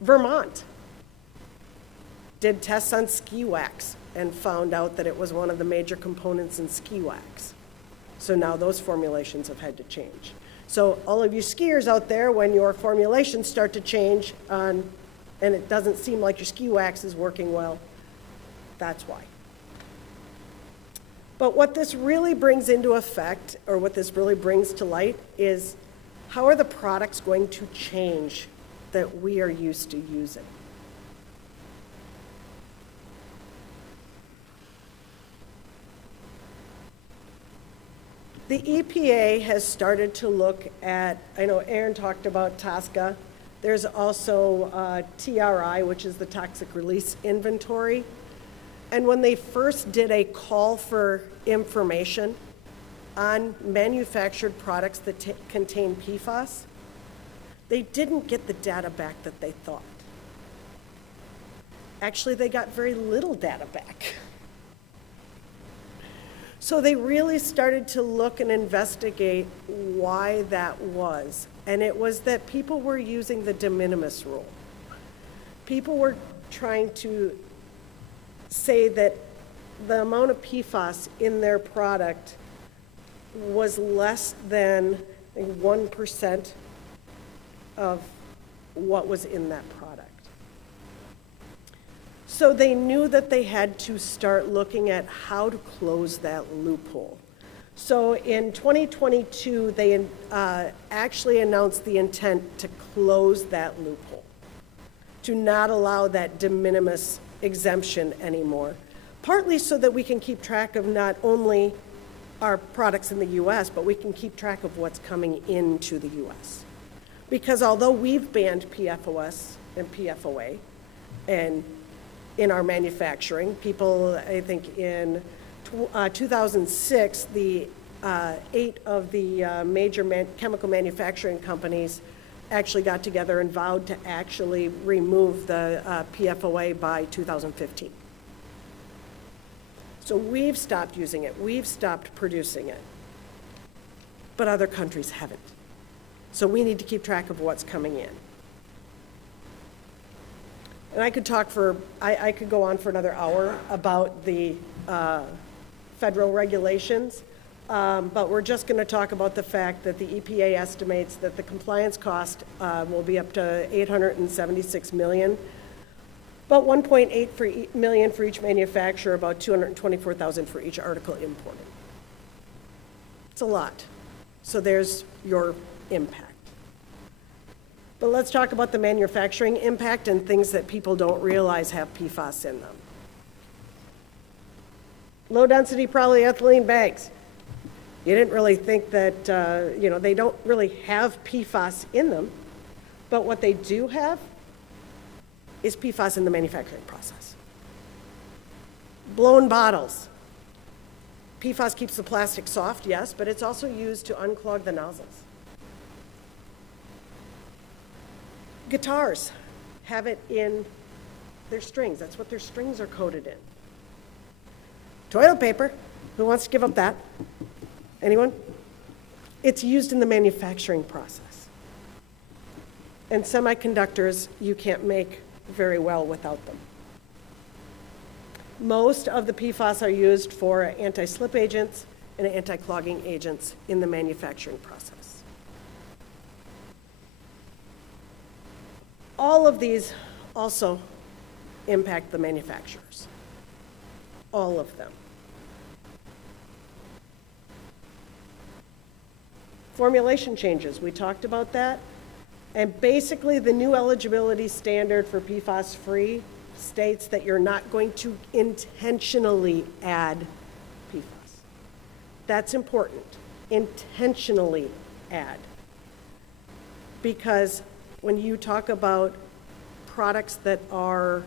Vermont did tests on ski wax and found out that it was one of the major components in ski wax. So now those formulations have had to change. So all of you skiers out there, when your formulations start to change and it doesn't seem like your ski wax is working well, that's why. But what this really brings into effect, or what this really brings to light, is how are the products going to change that we are used to using? The EPA has started to look at, I know Aaron talked about TSCA. There's also TRI, which is the Toxic Release Inventory. And when they first did a call for information on manufactured products that contain PFAS, they didn't get the data back that they thought. Actually, they got very little data back. So they really started to look and investigate why that was. And it was that people were using the de minimis rule. People were trying to say that the amount of PFAS in their product was less than 1% of what was in that product. So they knew that they had to start looking at how to close that loophole. So in 2022, they actually announced the intent to close that loophole, to not allow that de minimis exemption anymore, partly so that we can keep track of not only our products in the US, but we can keep track of what's coming into the US. Because although we've banned PFOS and PFOA and in our manufacturing, people, I think in 2006, the 8 of the major chemical manufacturing companies actually got together and vowed to actually remove the PFOA by 2015. So we've stopped using it, we've stopped producing it, but other countries haven't. So we need to keep track of what's coming in. And I could talk I could go on for another hour about the federal regulations, but we're just going to talk about the fact that the EPA estimates that the compliance cost will be up to $876 million, about $1.8 million for each manufacturer, about $224,000 for each article imported. It's a lot. So there's your impact. But let's talk about the manufacturing impact and things that people don't realize have PFAS in them. Low-density polyethylene bags. You didn't really think that, they don't really have PFAS in them, but what they do have is PFAS in the manufacturing process. Blown bottles. PFAS keeps the plastic soft, yes, but it's also used to unclog the nozzles. Guitars have it in their strings. That's what their strings are coated in. Toilet paper, who wants to give up that? Anyone? It's used in the manufacturing process. And semiconductors, you can't make very well without them. Most of the PFAS are used for anti-slip agents and anti-clogging agents in the manufacturing process. All of these also impact the manufacturers. All of them. Formulation changes, we talked about that. And basically, the new eligibility standard for PFAS-free states that you're not going to intentionally add PFAS. That's important. Intentionally add. Because when you talk about products that are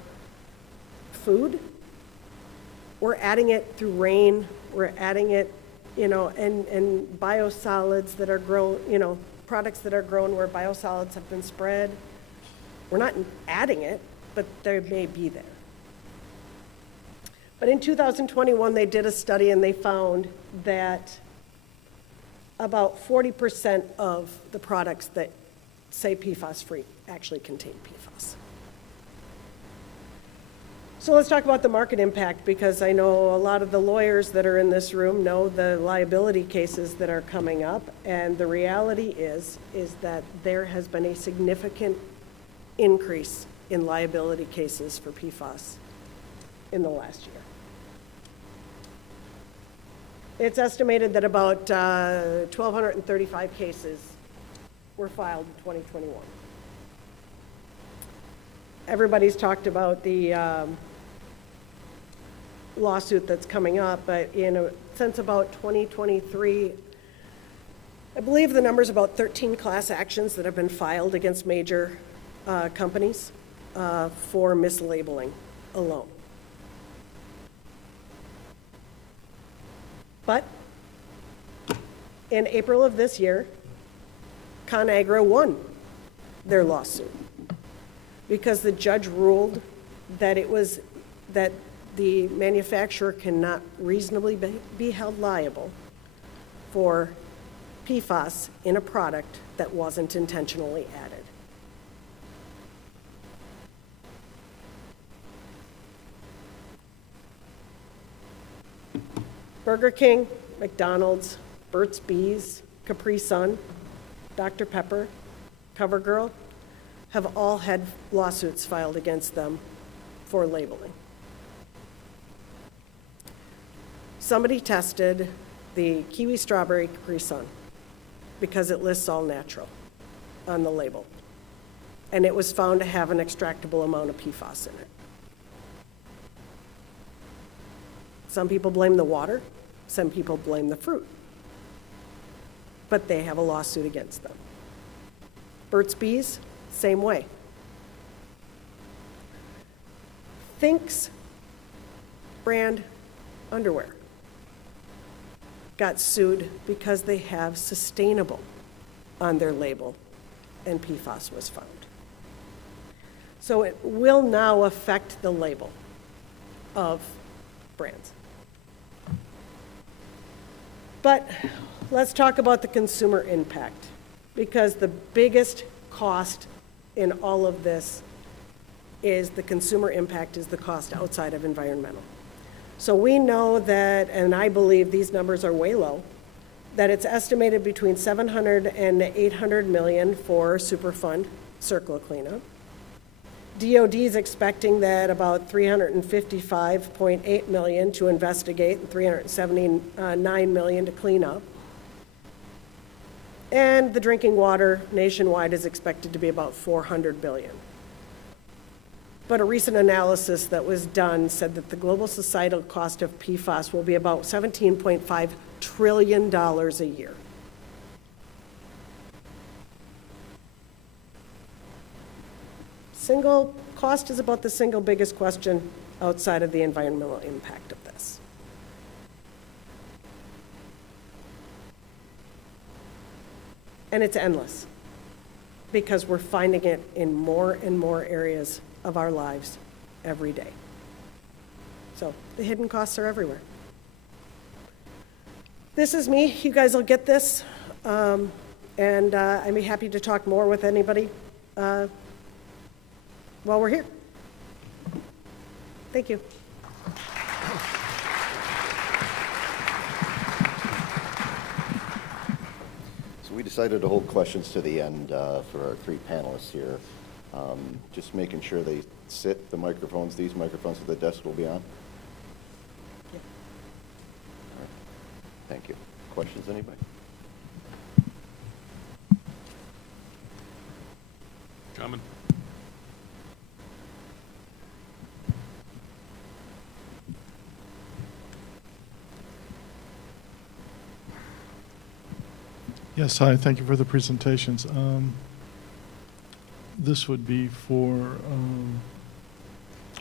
food, we're adding it through rain, we're adding it, and biosolids that are grown, products that are grown where biosolids have been spread. We're not adding it, but they may be there. But in 2021, they did a study and they found that about 40% of the products that say PFAS-free actually contain PFAS. So let's talk about the market impact, because I know a lot of the lawyers that are in this room know the liability cases that are coming up, and the reality is that there has been a significant increase in liability cases for PFAS in the last year. It's estimated that about 1,235 cases were filed in 2021. Everybody's talked about the lawsuit that's coming up, but since about 2023, I believe the number's about 13 class actions that have been filed against major companies for mislabeling alone. But in April of this year, ConAgra won their lawsuit because the judge ruled that that the manufacturer cannot reasonably be held liable for PFAS in a product that wasn't intentionally added. Burger King, McDonald's, Burt's Bees, Capri Sun, Dr. Pepper, CoverGirl have all had lawsuits filed against them for labeling. Somebody tested the kiwi strawberry Capri Sun because it lists all natural on the label, and it was found to have an extractable amount of PFAS in it. Some people blame the water, some people blame the fruit, but they have a lawsuit against them. Burt's Bees, same way. Thinx brand underwear got sued because they have sustainable on their label, and PFAS was found. So it will now affect the label of brands. But let's talk about the consumer impact, because the biggest cost in all of this is the consumer impact, is the cost outside of environmental. So we know that, and I believe these numbers are way low, that it's estimated between 700 and 800 million for Superfund CERCLA cleanup. DOD is expecting that about 355.8 million to investigate and 379 million to clean up. And the drinking water nationwide is expected to be about 400 billion. But a recent analysis that was done said that the global societal cost of PFAS will be about $17.5 trillion a year. Single cost is about the single biggest question outside of the environmental impact of this. And it's endless, because we're finding it in more and more areas of our lives every day. So the hidden costs are everywhere. this is me. You guys will get this. And I'd be happy to talk more with anybody while we're here. Thank you. So we decided to hold questions to the end for our three panelists here. Just making sure they sit, the microphones, these microphones at the desk will be on. Yeah. All right. Thank you. Questions, anybody? Coming. Yes, hi, thank you for the presentations. This would be for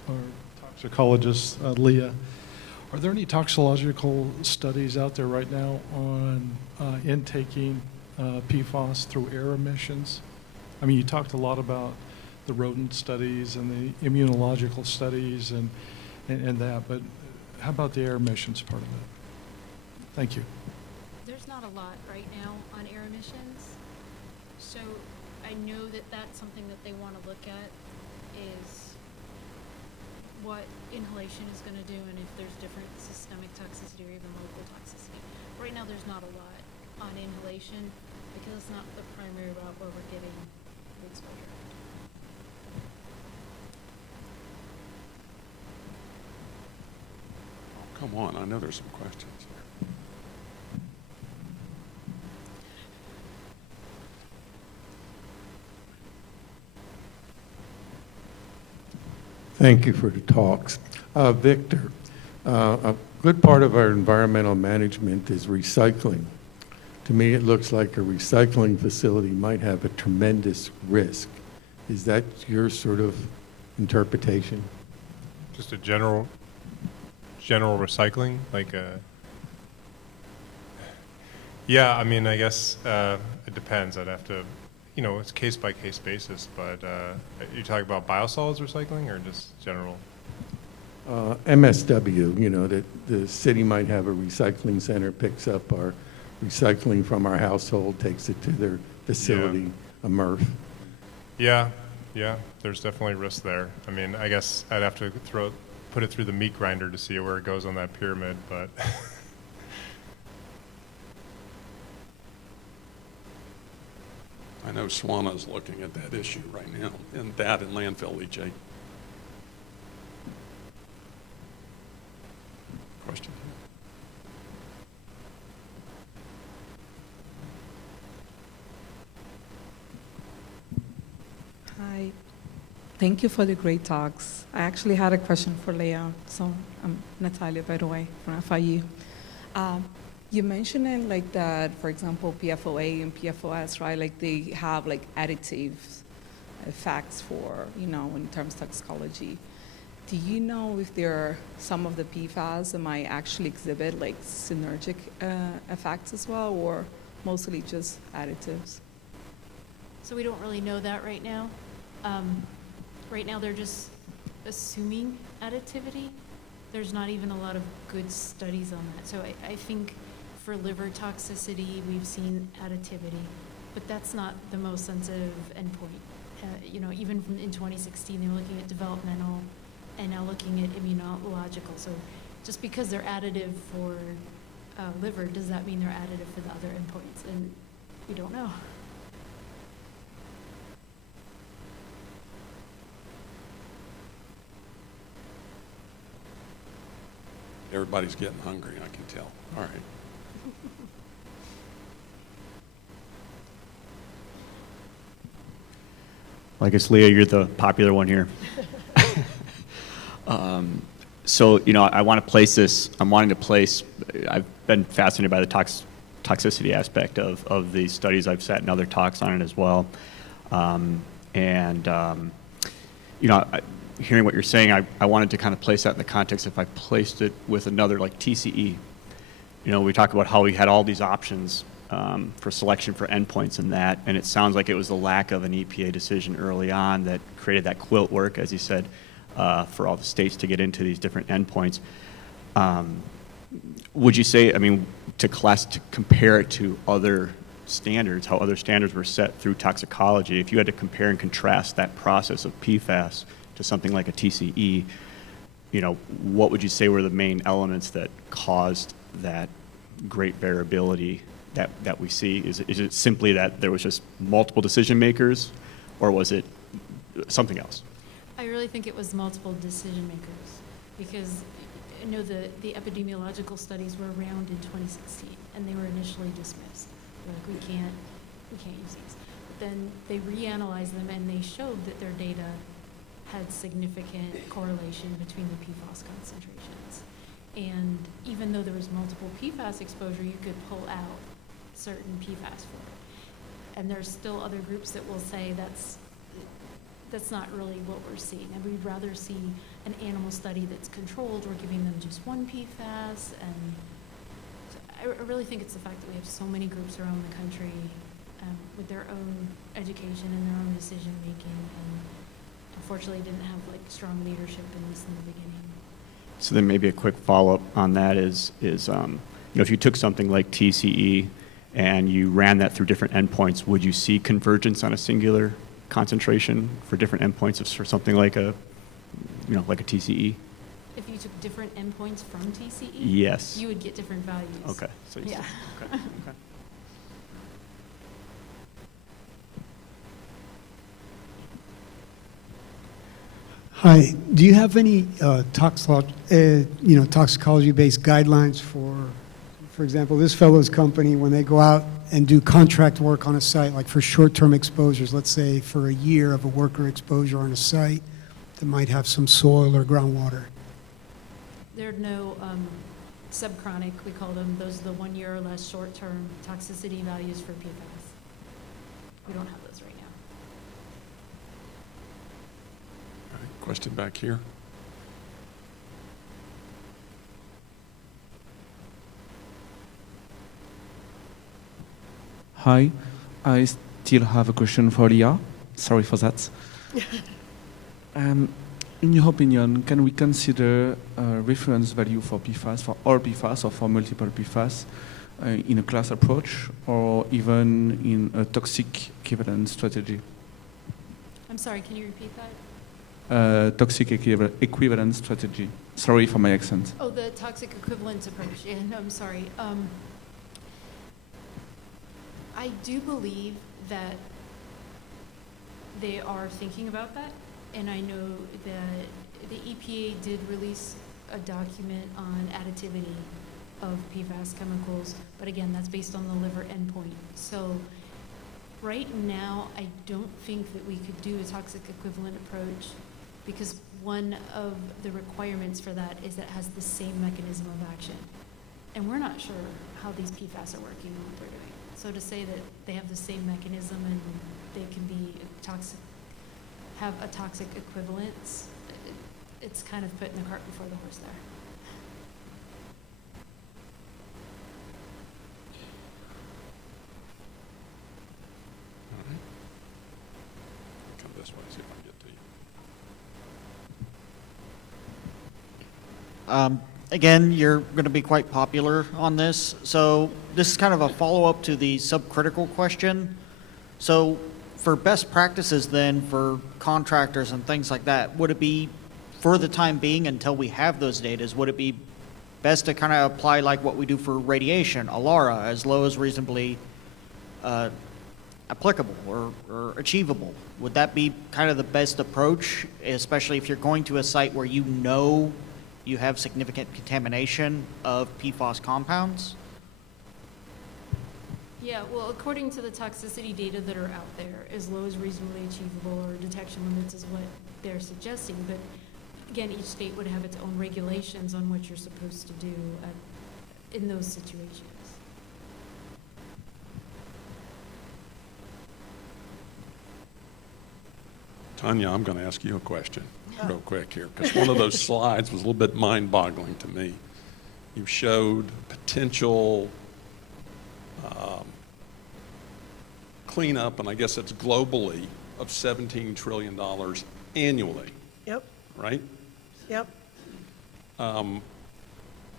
our toxicologist, Leah. Are there any toxicological studies out there right now on intaking PFAS through air emissions? I mean, you talked a lot about the rodent studies and the immunological studies and that, but how about the air emissions part of it? Thank you. There's not a lot right now on air emissions, so I know that that's something that they want to look at is what inhalation is going to do and if there's different systemic toxicity or even local toxicity. Right now there's not a lot on inhalation because it's not the primary route where we're getting the exposure. Come on, I know there's some questions. Thank you for the talks. Victor, a good part of our environmental management is recycling. To me, it looks like a recycling facility might have a tremendous risk. Is that your sort of interpretation? Just a general recycling, like yeah, I mean, I guess it depends. I'd have to, it's case by case basis, but you talking about biosolids recycling or just general? MSW, that the city might have a recycling center, picks up our recycling from our household, takes it to their facility, a MRF. Yeah, there's definitely risk there. I mean, I guess I'd have to put it through the meat grinder to see where it goes on that pyramid, but I know SWANA's looking at that issue right now, and that and landfill leachate. Question? Hi. Thank you for the great talks. I actually had a question for Leah. So I'm Natalia, by the way, from FIU. You mentioned it like that, for example, PFOA and PFOS, right? Like they have like additive effects for, in terms of toxicology. Do you know if there are some of the PFAS that might actually exhibit like synergic effects as well, or mostly just additives? So we don't really know that right now. Right now they're just assuming additivity. There's not even a lot of good studies on that. So I think for liver toxicity, we've seen additivity, but that's not the most sensitive endpoint. Even in 2016, they were looking at developmental and now looking at immunological. So just because they're additive for liver, does that mean they're additive for the other endpoints? And we don't know. Everybody's getting hungry, I can tell. All right. Well, I guess, Leah, you're the popular one here. So, I want to place this, I've been fascinated by the toxicity aspect of these studies. I've sat in other talks on it as well. Hearing what you're saying, I wanted to kind of place that in the context if I placed it with another, like TCE. We talk about how we had all these options for selection for endpoints and that, and it sounds like it was the lack of an EPA decision early on that created that quilt work, as you said, for all the states to get into these different endpoints. would you say, I mean, to compare it to other standards, how other standards were set through toxicology, if you had to compare and contrast that process of PFAS to something like a TCE, you know, what would you say were the main elements that caused that great variability that we see? Is it simply that there was just multiple decision makers, or was it something else? I really think it was multiple decision makers, because I know the epidemiological studies were around in 2016, and they were initially dismissed. Like, we can't use these. But then they reanalyzed them, and they showed that their data had significant correlation between the PFAS concentrations. And even though there was multiple PFAS exposure, you could pull out certain PFAS for it. And there's still other groups that will say that's not really what we're seeing. And we'd rather see an animal study that's controlled. We're giving them just one PFAS. And so I really think it's the fact that we have so many groups around the country with their own education and their own decision making. And unfortunately didn't have like strong leadership, at least in the beginning. So then maybe a quick follow-up on that is you know, if you took something like TCE and you ran that through different endpoints, would you see convergence on a singular concentration for different endpoints for something like a, you know, like a TCE? If you took different endpoints from TCE, Yes. you would get different values. Okay. So you Yeah. Okay. Okay. Hi, do you have any toxicology-based guidelines for example, this fellow's company, when they go out and do contract work on a site, like for short-term exposures, let's say for a year of a worker exposure on a site that might have some soil or groundwater? There are no subchronic, we call them. Those are the 1 year or less short-term toxicity values for PFAS. We don't have those right now. All right, question back here. Hi, I still have a question for Leah. Sorry for that. In your opinion, can we consider a reference value for PFAS, for all PFAS or for multiple PFAS, in a class approach or even in a toxic equivalence strategy? I'm sorry, can you repeat that? Toxic equivalence strategy. Sorry for my accent. Oh, the toxic equivalence approach. Yeah, no, I'm sorry. I do believe that they are thinking about that, and I know that the EPA did release a document on additivity of PFAS chemicals, but again, that's based on the liver endpoint. So right now, I don't think that we could do a toxic equivalent approach, because one of the requirements for that is that it has the same mechanism of action. And we're not sure how these PFAS are working and what they're doing. So to say that they have the same mechanism and they can be toxic, have a toxic equivalence, it's kind of putting the cart before the horse there. All right. Come this way, see if I can get to you. Again, you're going to be quite popular on this. So this is kind of a follow-up to the subcritical question. So for best practices then for contractors and things like that, would it be, for the time being until we have those data, would it be best to kind of apply like what we do for radiation, ALARA, as low as reasonably applicable or achievable? Would that be kind of the best approach, especially if you're going to a site where you know you have significant contamination of PFAS compounds? Yeah, well, according to the toxicity data that are out there, as low as reasonably achievable or detection limits is what they're suggesting. But again, each state would have its own regulations on what you're supposed to do in those situations. Tonya, I'm going to ask you a question real quick here, because one of those slides was a little bit mind-boggling to me. You showed potential cleanup, and I guess it's globally, of $17 trillion annually, Yep, right? yep.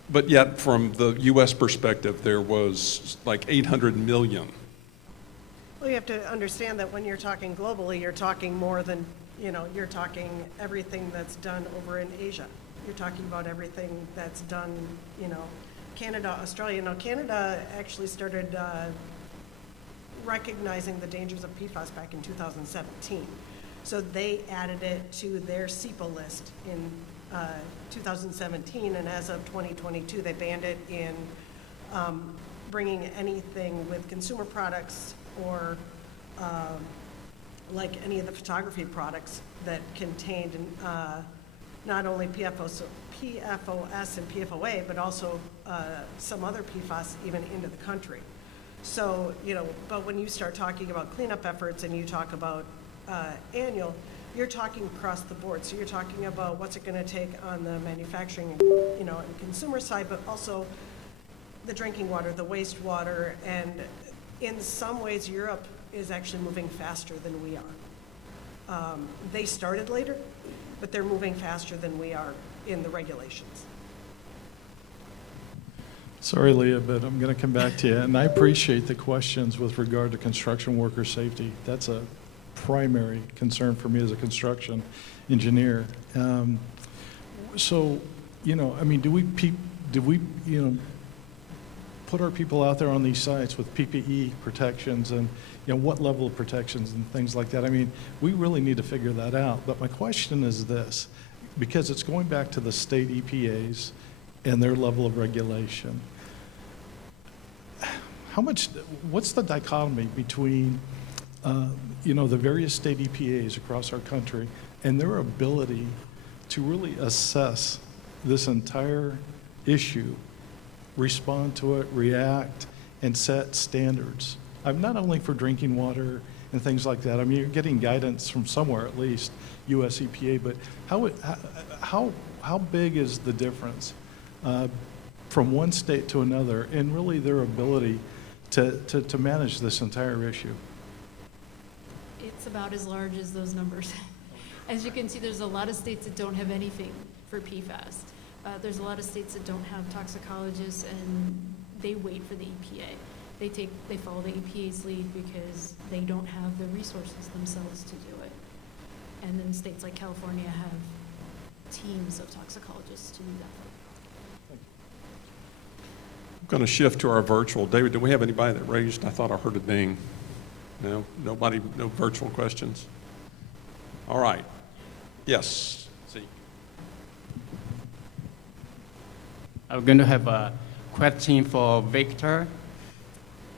But yet, from the U.S. perspective, there was like 800 million. Well, you have to understand that when you're talking globally, you're talking more than, you're talking everything that's done over in Asia. You're talking about everything that's done, Canada, Australia. Now, Canada actually started recognizing the dangers of PFAS back in 2017. So they added it to their CEPA list in 2017, and as of 2022, they banned it in bringing anything with consumer products or like any of the photography products that contained not only PFOS and PFOA, but also some other PFAS even into the country. So, but when you start talking about cleanup efforts and you talk about annual, you're talking across the board. So you're talking about what's it going to take on the manufacturing, and consumer side, but also the drinking water, the wastewater, and in some ways, Europe is actually moving faster than we are. They started later, but they're moving faster than we are in the regulations. Sorry, Leah, but I'm going to come back to you. And I appreciate the questions with regard to construction worker safety. That's a primary concern for me as a construction engineer. So, do we put our people out there on these sites with PPE protections and, what level of protections and things like that? We really need to figure that out. But my question is this, because it's going back to the state EPAs and their level of regulation. What's the dichotomy between, the various state EPAs across our country and their ability to really assess this entire issue, respond to it, react, and set standards? Not only for drinking water and things like that. You're getting guidance from somewhere, at least US EPA, but how big is the difference from one state to another and really their ability to manage this entire issue? It's about as large as those numbers. As you can see, there's a lot of states that don't have anything for PFAS. There's a lot of states that don't have toxicologists, and they wait for the EPA. They follow the EPA's lead because they don't have the resources themselves to do it. And then states like California have teams of toxicologists to do that. I'm going to shift to our virtual. David, do we have anybody that raised? I thought I heard a ding. No? Nobody? No virtual questions? All right. Yes. See. I'm going to have a question for Victor.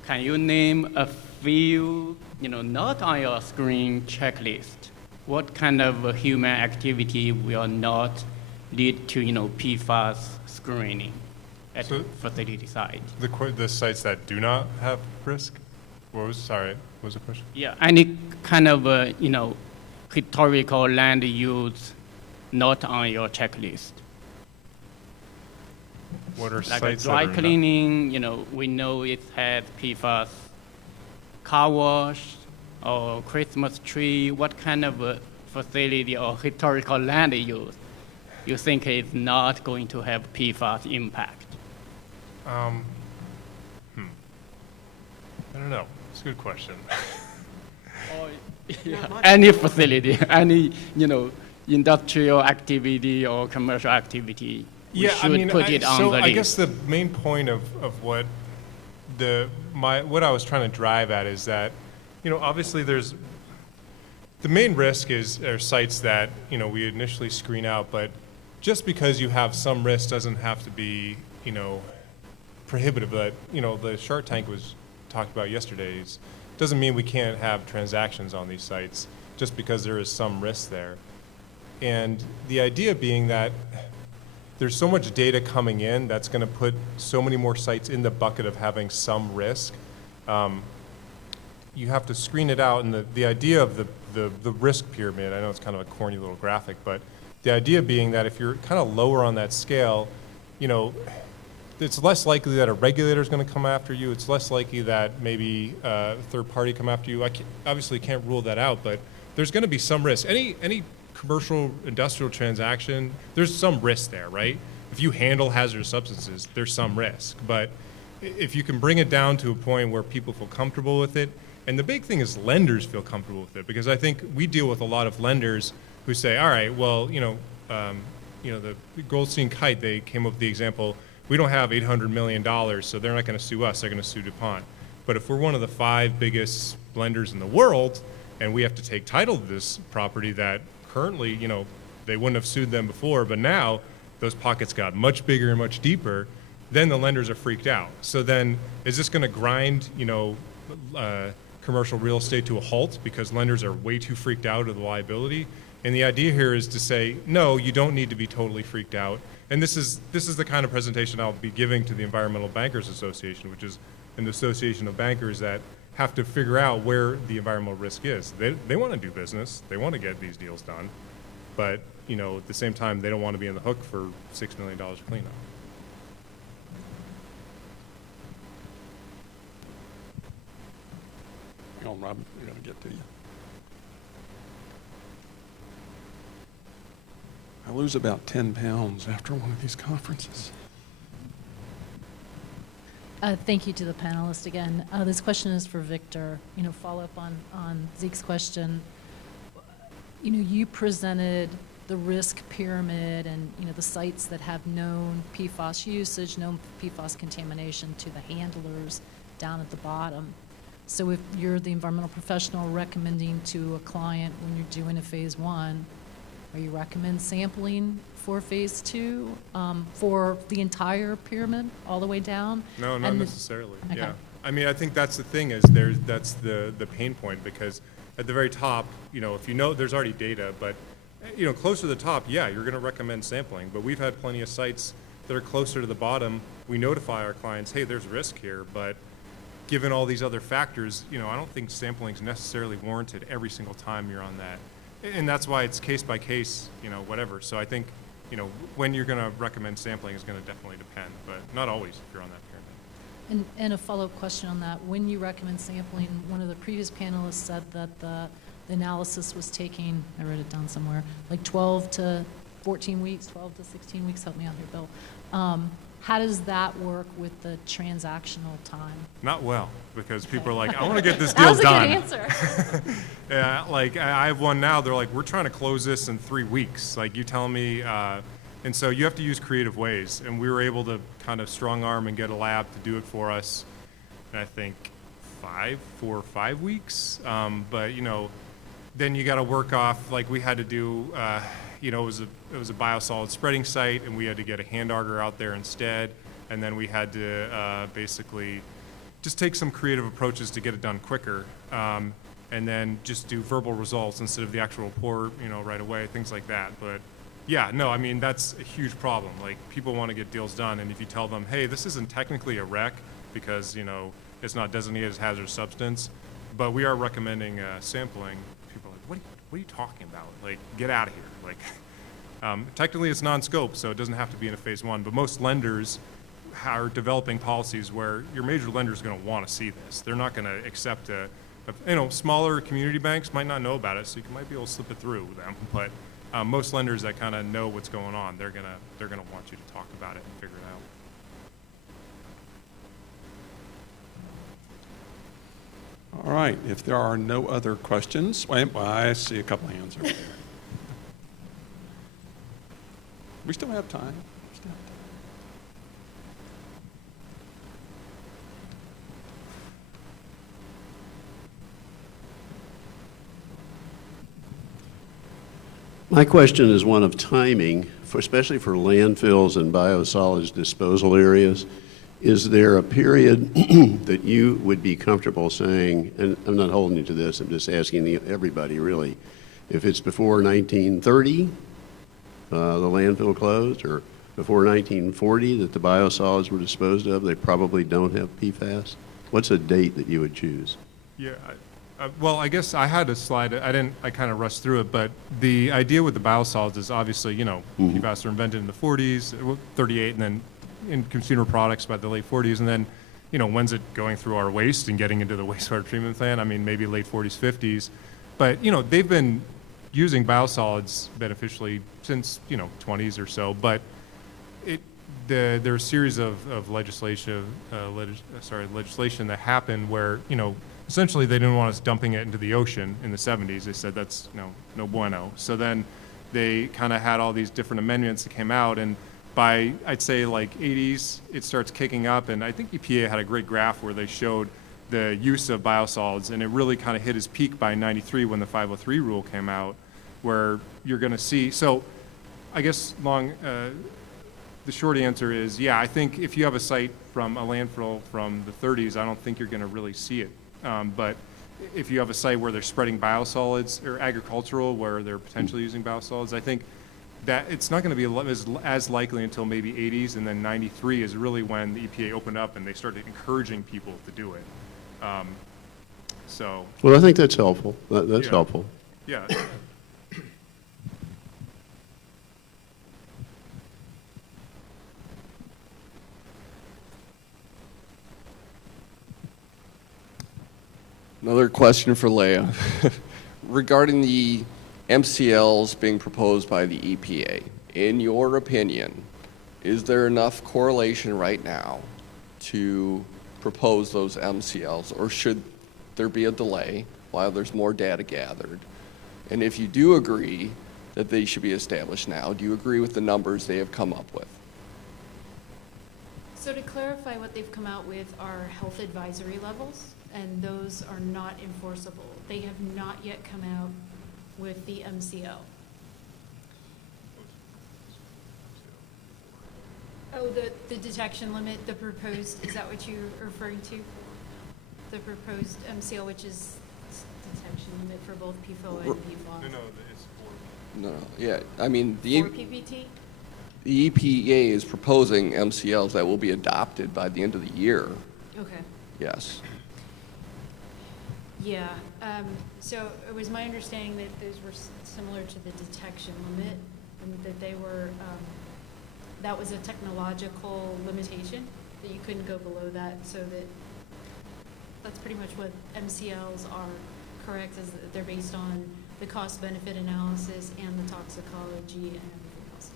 Can you name a few, not on your screen checklist, what kind of human activity will not lead to, PFAS screening at the facility site? The sites that do not have risk? What was the question? Yeah, any kind of, historical land use not on your checklist. What are like sites dry that are cleaning, we know it had PFAS. Car wash or Christmas tree, what kind of facility or historical land use you think is not going to have PFAS impact? I don't know. It's a good question. Any facility, any, industrial activity or commercial activity. We should put it on the list. I guess the main point of what what I was trying to drive at is that, obviously there's the main risk are sites that we initially screen out, but just because you have some risk doesn't have to be prohibitive. But the Shark Tank was talked about yesterday. Doesn't mean we can't have transactions on these sites just because there is some risk there. And the idea being that there's so much data coming in that's going to put so many more sites in the bucket of having some risk. You have to screen it out, and the idea of the risk pyramid, I know it's kind of a corny little graphic, but the idea being that if you're kind of lower on that scale, it's less likely that a regulator is going to come after you. It's less likely that maybe a third party come after you. Obviously can't rule that out, but there's going to be some risk. Any commercial industrial transaction, there's some risk there, right? if you handle hazardous substances, there's some risk. But if you can bring it down to a point where people feel comfortable with it, and the big thing is lenders feel comfortable with it, because I think we deal with a lot of lenders who say, all right, well, the Goldstein Kite, they came up with the example, we don't have $800 million, so they're not going to sue us, they're going to sue DuPont. But if we're one of the 5 biggest lenders in the world, and we have to take title to this property that currently, they wouldn't have sued them before, but now those pockets got much bigger and much deeper, then the lenders are freaked out. So then, is this going to grind, commercial real estate to a halt because lenders are way too freaked out of the liability? And the idea here is to say, no, you don't need to be totally freaked out. And this is the kind of presentation I'll be giving to the Environmental Bankers Association, which is an association of bankers that have to figure out where the environmental risk is. They want to do business. They want to get these deals done. But, at the same time, they don't want to be on the hook for $6 million cleanup. Hang on, Rob, we're going to get to you. I lose about 10 pounds after one of these conferences. Thank you to the panelists again. This question is for Victor. Follow up on Zeke's question. You presented the risk pyramid and, the sites that have known PFAS usage, known PFAS contamination to the handlers down at the bottom. So if you're the environmental professional recommending to a client when you're doing a phase 1, are you recommend sampling for phase 2 for the entire pyramid all the way down? No, not necessarily. Okay. Yeah, I think that's the thing is that's the pain point, because at the very top, if there's already data, but closer to the top, yeah, you're going to recommend sampling. But we've had plenty of sites that are closer to the bottom. We notify our clients, hey, there's risk here, but given all these other factors, I don't think sampling is necessarily warranted every single time you're on that. And that's why it's case by case, whatever. So I think, when you're going to recommend sampling is going to definitely depend, but not always if you're on that pyramid. And a follow-up question on that. When you recommend sampling, one of the previous panelists said that the analysis was taking, I wrote it down somewhere, like 12 to 14 weeks, 12 to 16 weeks. Help me out here, Bill. How does that work with the transactional time? Not well, because people are like, I want to get this deal done. That was a good answer. Yeah, like I have one now, they're like, we're trying to close this in 3 weeks. Like you tell me, and so you have to use creative ways. And we were able to kind of strong arm and get a lab to do it for us. And I think 4 or 5 weeks. But then you got to work off, like we had to do, it was a biosolid spreading site, and we had to get a hand auger out there instead. And then we had to basically just take some creative approaches to get it done quicker. And then just do verbal results instead of the actual report, right away, things like that. But yeah, no, that's a huge problem. Like people want to get deals done, and if you tell them, hey, this isn't technically a rec because, it's not designated as hazardous substance, but we are recommending sampling, people are like, what are you talking about? Like, get out of here. Like, technically it's non-scope, so it doesn't have to be in a phase 1, but most lenders are developing policies where your major lender is going to want to see this. They're not going to accept smaller community banks might not know about it, so you might be able to slip it through them, but most lenders that kind of know what's going on, they're gonna want you to talk about it and figure it out. All right, if there are no other questions, well, I see a couple hands over there. We still have time. My question is one of timing, especially for landfills and biosolids disposal areas. Is there a period that you would be comfortable saying, and I'm not holding you to this, I'm just asking everybody really, if it's before 1930, the landfill closed, or before 1940 that the biosolids were disposed of, they probably don't have PFAS? What's a date that you would choose? Yeah, well, I guess I had a slide. I kind of rushed through it, but the idea with the biosolids is obviously, PFAS were invented in the 40s, 38, and then in consumer products by the late 40s, and then, when's it going through our waste and getting into the wastewater treatment plant? Maybe late 40s, 50s. But, they've been using biosolids beneficially since, 20s or so. But There are a series of legislation that happened where, essentially they didn't want us dumping it into the ocean in the 70s. They said that's no bueno. So then they kind of had all these different amendments that came out, and by, I'd say, like 80s, it starts kicking up, and I think EPA had a great graph where they showed the use of biosolids, and it really kind of hit its peak by 93 when the 503 rule came out, where you're going to see, so I guess the short answer is, yeah, I think if you have a site from a landfill from the 30s, I don't think you're going to really see it. But if you have a site where they're spreading biosolids, or agricultural where they're potentially using biosolids, I think that it's not going to be as likely until maybe 80s, and then 93 is really when the EPA opened up and they started encouraging people to do it. Well, I think that's helpful. That's Yeah. helpful. Yeah. Another question for Leah. Regarding the MCLs being proposed by the EPA, in your opinion, is there enough correlation right now to propose those MCLs, or should there be a delay while there's more data gathered? And if you do agree that they should be established now, do you agree with the numbers they have come up with? So to clarify, what they've come out with are health advisory levels, and those are not enforceable. They have not yet come out with the MCL. Oh, the detection limit, the proposed, is that what you're referring to? The proposed MCL, which is detection limit for both PFOA and PFAS? No, yeah, I mean, For PPT? the EPA is proposing MCLs that will be adopted by the end of the year. Okay. Yes. Yeah, so it was my understanding that those were similar to the detection limit, and that they were, that was a technological limitation, that you couldn't go below that, so that's pretty much what MCLs are, correct, is that they're based on the cost-benefit analysis and the toxicology and everything else.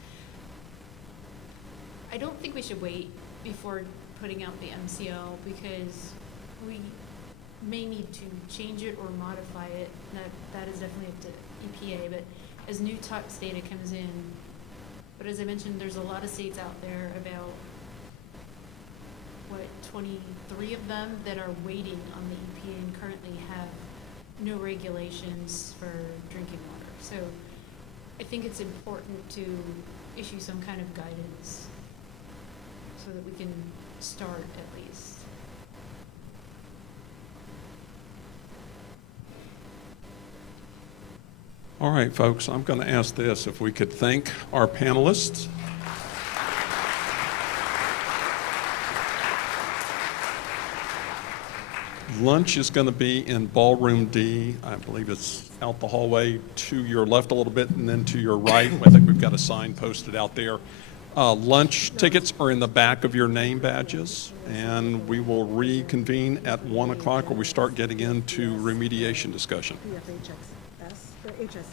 I don't think we should wait before putting out the MCL, because we may need to change it or modify it. That is definitely up to EPA, but as new tox data comes in, but as I mentioned, there's a lot of states out there, about, 23 of them that are waiting on the EPA and currently have no regulations for drinking water. So I think it's important to issue some kind of guidance so that we can start at least. All right, folks, I'm going to ask this, if we could thank our panelists. Lunch is going to be in Ballroom D. I believe it's out the hallway to your left a little bit and then to your right. I think we've got a sign posted out there. Lunch tickets are in the back of your name badges, and we will reconvene at 1 o'clock where we start getting into remediation discussion. PFHS, the HS.